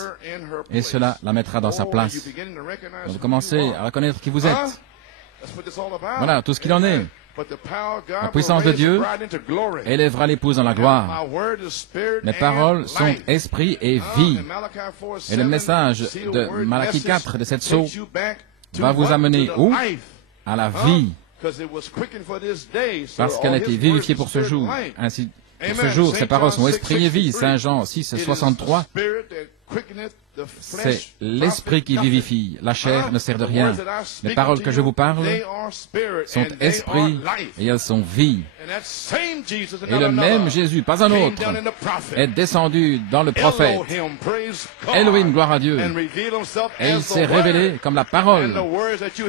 et cela la mettra dans sa place. Donc, vous commencez à reconnaître qui vous êtes. Voilà tout ce qu'il en est. La puissance de Dieu élèvera l'épouse dans la gloire. Mes paroles sont esprit et vie. Et le message de Malachie 4 de cette sceau va vous amener où? À la vie. Parce qu'elle a été vivifiée pour ce jour. Ainsi, pour ce jour, ces paroles sont esprit et vie. Saint Jean 6, 63. C'est l'esprit qui vivifie. La chair ne sert de rien. Les paroles que je vous parle sont esprit et elles sont vie. Et le même Jésus, pas un autre, est descendu dans le prophète. Elohim, gloire à Dieu. Et il s'est révélé comme la parole.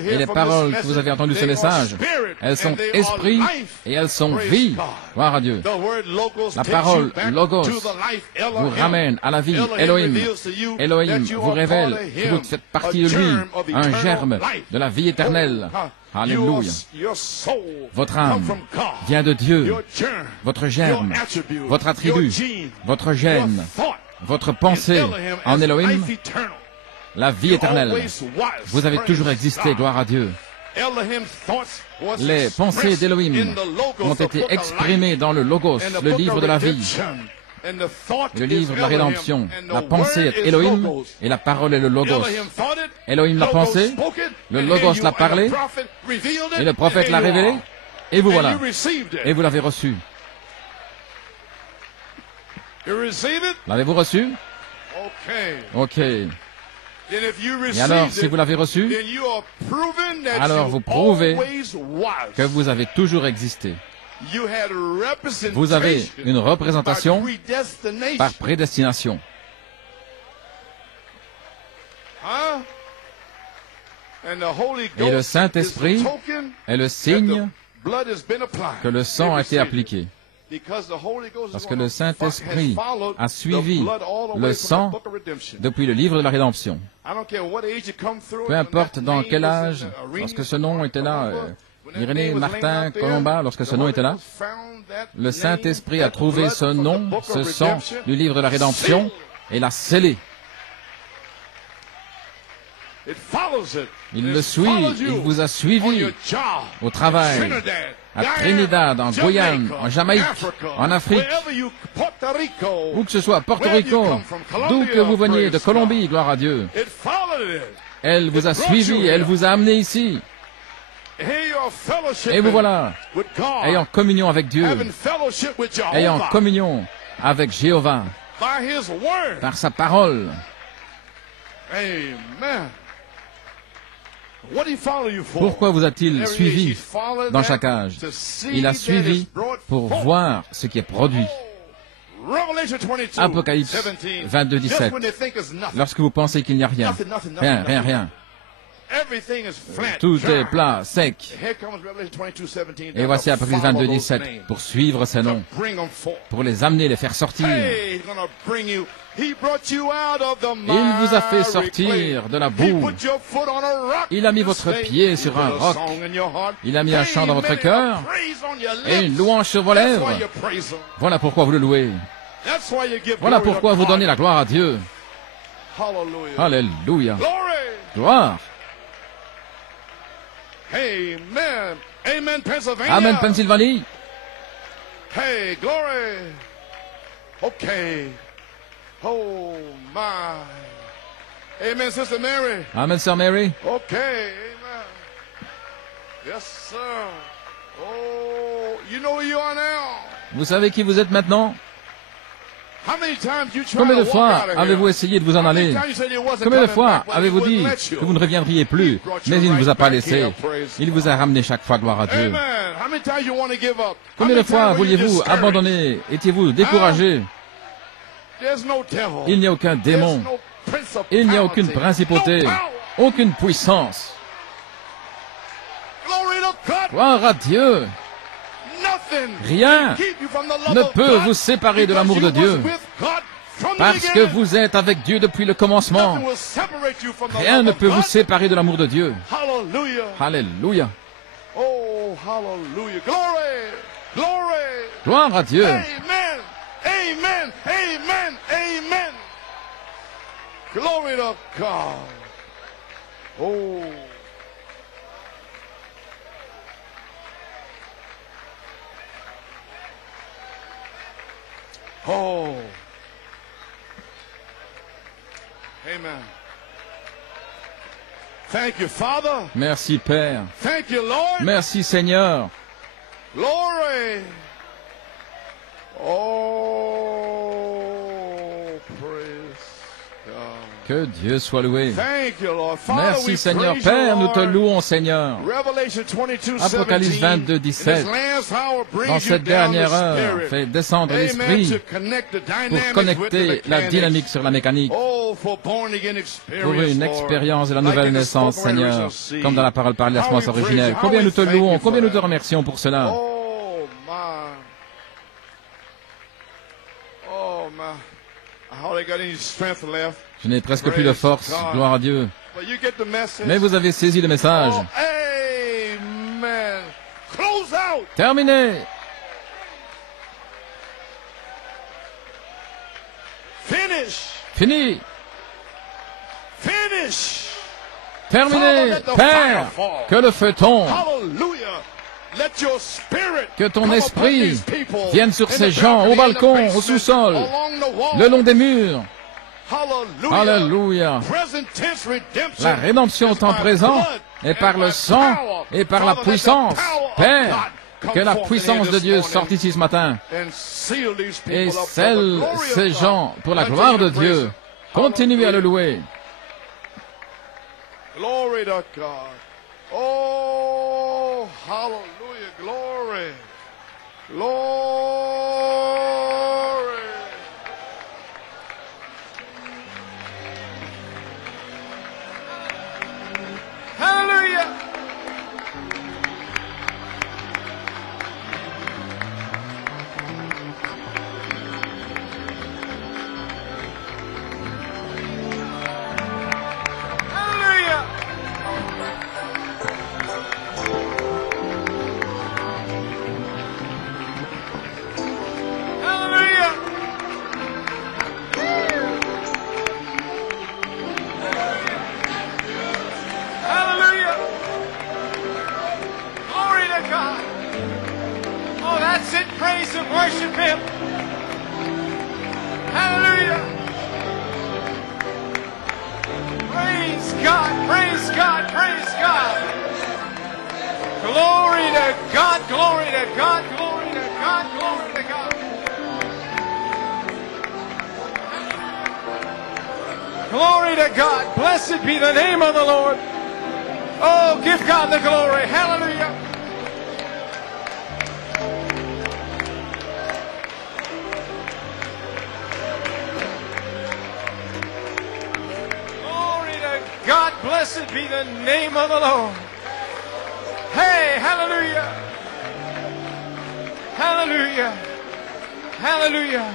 Et les paroles que vous avez entendues ce message, elles sont esprit et elles sont vie. Gloire à Dieu. La parole Logos vous ramène à la vie. Elohim vous révèle que vous faites partie de lui, un germe de la vie éternelle. Alléluia. Votre âme vient de Dieu. Votre germe, votre attribut, votre gène, votre pensée en Elohim, la vie éternelle. Vous avez toujours existé, gloire à Dieu. Les pensées d'Elohim ont été exprimées dans le Logos, le livre de la vie. Le livre de la rédemption. La pensée est Elohim et la parole est le Logos. Elohim l'a pensé, le Logos l'a parlé et le prophète l'a révélé et vous voilà. Et vous l'avez reçu. L'avez-vous reçu? Ok. Et alors, si vous l'avez reçu, alors vous prouvez que vous avez toujours existé. Vous avez une représentation par prédestination. Et le Saint-Esprit est le signe que le sang a été appliqué. Parce que le Saint-Esprit a suivi le sang depuis le livre de la rédemption. Peu importe dans quel âge, lorsque ce nom était là, Irénée, Martin, Colomba, lorsque ce nom était là, le Saint-Esprit a trouvé ce nom, ce sang du livre de la rédemption et l'a scellé. Il le suit, il vous a suivi au travail, à Trinidad, en Guyane, en Jamaïque, en Afrique, où que ce soit, Porto Rico, d'où que vous veniez, de Colombie, gloire à Dieu. Elle vous a suivi, elle vous a amené ici. Et vous voilà, ayant communion avec Dieu, ayant communion avec Jéhovah, par sa parole. Pourquoi vous a-t-il suivi dans chaque âge? Il a suivi pour voir ce qui est produit. Apocalypse 22, 17. Lorsque vous pensez qu'il n'y a rien, rien. Tout est plat, sec. Et voici Apocalypse 22, 17, pour suivre ces noms, pour les amener, les faire sortir. Il vous a fait sortir de la boue. Il a mis votre pied sur un roc. Il a mis un chant dans votre cœur et une louange sur vos lèvres. Voilà pourquoi vous le louez. Voilà pourquoi vous donnez la gloire à Dieu. Alléluia. Gloire. Amen, Pennsylvanie. Hey, glory. Okay. Oh, my. Amen, Sister Mary. Amen, Sœur Mary. Okay, amen. Yes, sir. Oh, you know who you are now. Vous savez qui vous êtes maintenant? How many times you tried Combien de to walk fois out of avez-vous here? essayé de vous en How many aller? times you said you wasn't Combien de coming fois back, but he avez-vous wouldn't dit let you? que vous ne reviendriez plus, mais il ne vous a pas laissé? Il vous a ramené chaque fois, gloire à Dieu. Amen. How many times you want to give up? Combien How de many fois times were you vouliez-vous discouraged? abandonner? Étiez-vous découragé? There's no devil. Il n'y a aucun démon. There's no principality. Il n'y a aucune principauté, No power. aucune puissance. Glory to God. Gloire à Dieu. Nothing Rien can keep you from the love ne of peut God vous séparer de because l'amour de you Dieu. was with God from the Parce que beginning. vous êtes avec Dieu depuis le commencement. Nothing will separate you from the Rien love ne of peut vous God. séparer de l'amour de Dieu. Hallelujah. Alléluia. Oh, hallelujah. Glory. Glory. Gloire à Dieu. Amen. Amen. Amen. Amen. Glory to God. Oh. Oh. Amen. Thank you, Father. Merci Père. Thank you, Lord. Merci Seigneur. Glory. Oh, praise God. Que Dieu soit loué. Thank you, Lord. Father, Merci we Seigneur. praise Père, you, nous te Lord. louons Seigneur. Revelation 22, Apocalypse 22, 17. Dans cette dernière heure, fais descendre l'Esprit pour connecter la dynamique sur la mécanique, pour une expérience de la nouvelle naissance, Seigneur, comme dans la parole par la semence originelle. Combien nous te louons, combien nous te remercions pour cela. Oh, my. Oh, my. I hardly got any strength left. Je n'ai presque plus de force, gloire à Dieu. But you get the message. Mais vous avez saisi le message. Oh, amen. Close out. Terminé. Finish. Fini. Finish. Terminé. Père, que le feu tombe. Hallelujah. Let your spirit Que ton come upon esprit these people vienne sur in ces the gens, balcony, au balcon, in the au sous-sol, basement, along the wall. le long des murs. Hallelujah. Alléluia. Present tense redemption La rédemption is est en by présent, blood et par and le by sang, power. et par la Father, let the puissance. power of Père, God que come la forth in puissance here de this Dieu morning sorte ici ce matin and seal these people et up for the scelle glory of ces God. gens pour la Let gloire your de praise Dieu. Him. Continuez à le Hallelujah. louer. Glory to God. Oh, hallelujah. Glory. Glory. Hallelujah. Hallelujah. worship Him. Hallelujah. Praise God, praise God, praise God. Glory to God, glory to God, glory to God, glory to God. Glory to God. Blessed be the name of the Lord. Oh, give God the glory. Hallelujah. Glory to God. Blessed be the name of the Lord. Hey, hallelujah. Hallelujah. Hallelujah.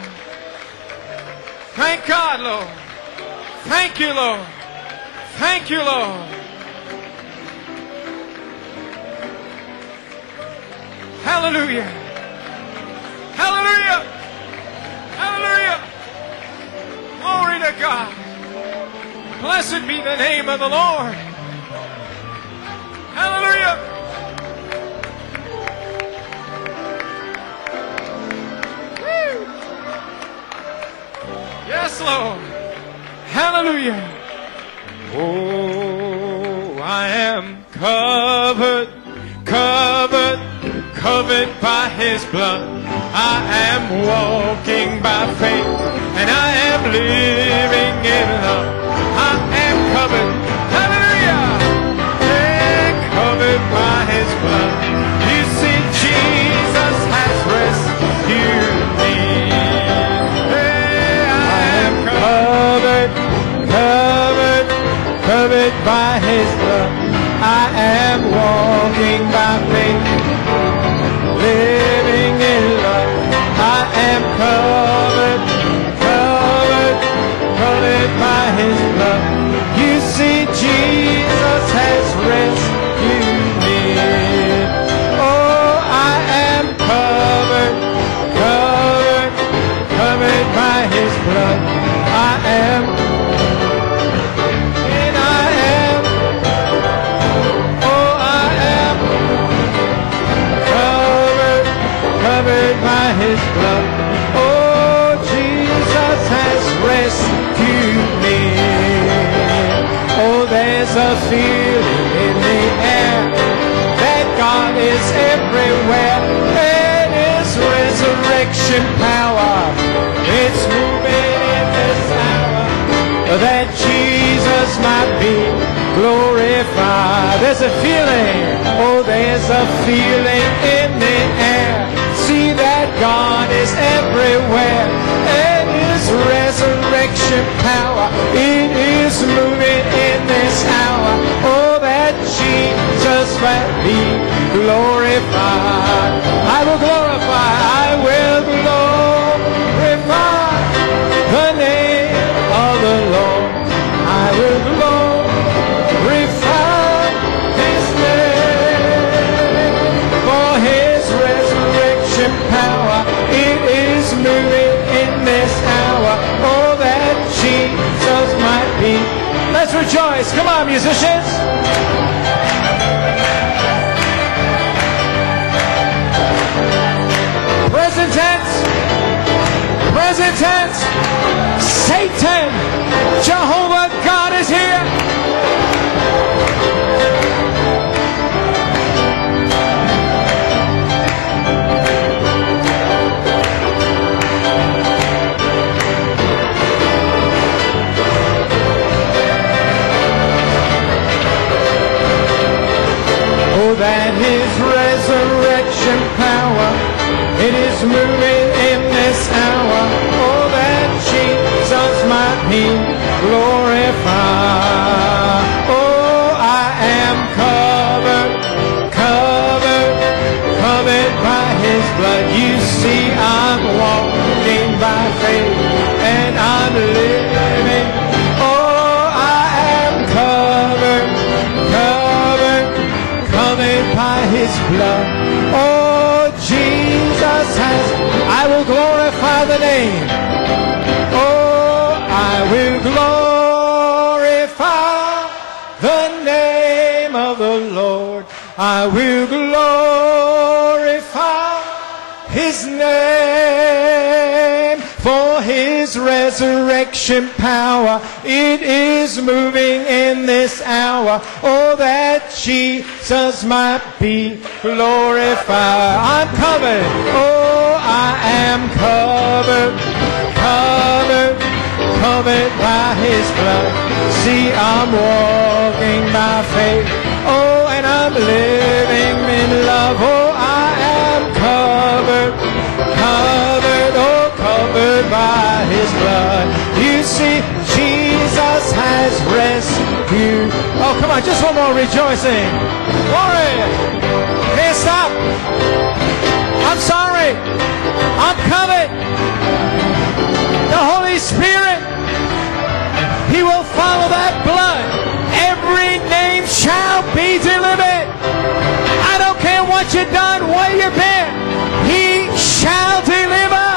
Thank God, Lord. Thank you, Lord. Thank you, Lord. Hallelujah. Hallelujah. Hallelujah. Glory to God. Blessed be the name of the Lord. Hallelujah. Woo. Yes, Lord. Hallelujah. Oh, I am covered, covered, covered by His blood. I am walking by faith, and I am living in love. I am covered, hallelujah, yeah, covered by His blood. You see, Jesus has rescued me. Yeah, I am covered, covered, covered by His blood. I am walking by faith, living in love. I am covered, covered, covered by His blood. You see, Jesus has rescued me. Oh, I am covered, covered, covered by His blood. I am, and I am, oh, I am covered, covered by His blood. Oh, Jesus has rescued me. Oh, there's a feeling in the air that God is everywhere. It is resurrection power. It's moving in this hour that Jesus might be glorified. There's a feeling. Oh, there's a feeling in the air. See that God is everywhere. It is resurrection power. It is moving in this hour. Oh, that Jesus might be glorified. I will glorify. I will glorify the name of the Lord. I will glorify His name. For His resurrection power, it is moving in this hour. Oh, that Jesus might be. Let's rejoice. Come on, musicians. Present tense. Present tense. Satan. Jehovah God is here. Oh, that His resurrection power, it is moving in this hour. Oh, that Jesus might be glorified. Oh, I am covered, covered, covered by His blood. You see, I'm walking by faith, and I'm living. Oh, I am covered, covered, covered by His blood. Oh, Jesus has, I will glorify the name. Oh, I will glorify the name of the Lord. I will glorify His name. His resurrection power, it is moving in this hour. Oh, that Jesus might be glorified. I'm covered. Oh, I am covered, covered, covered by His blood. See, I'm walking by faith. Oh, and I'm living in love. Oh, I am covered, covered, oh, covered by His blood. You see, Jesus has rescued. Oh, come on, just one more rejoicing. Glory. Can't stop. I'm sorry. I'm covered. The Holy Spirit, He will follow that blood. Every name shall be delivered. I don't care what you've done, where you've been. He shall deliver.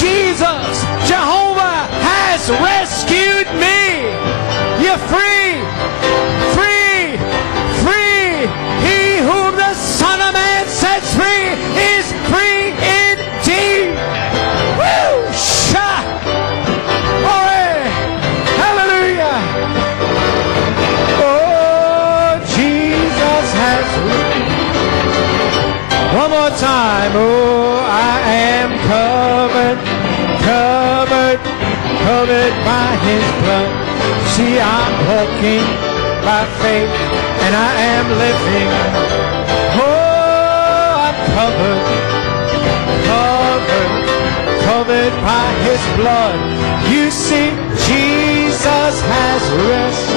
Jesus, Jehovah has rescued me. You're free, free, free. He whom the Son of Man sets free is free indeed. Woo! Shah! Glory! Hallelujah! Oh, Jesus has one more time. Oh, I am covered, covered, covered by His blood. See, I'm walking by faith, and I am living. Oh, I'm covered, covered, covered by His blood. You see, Jesus has rescued.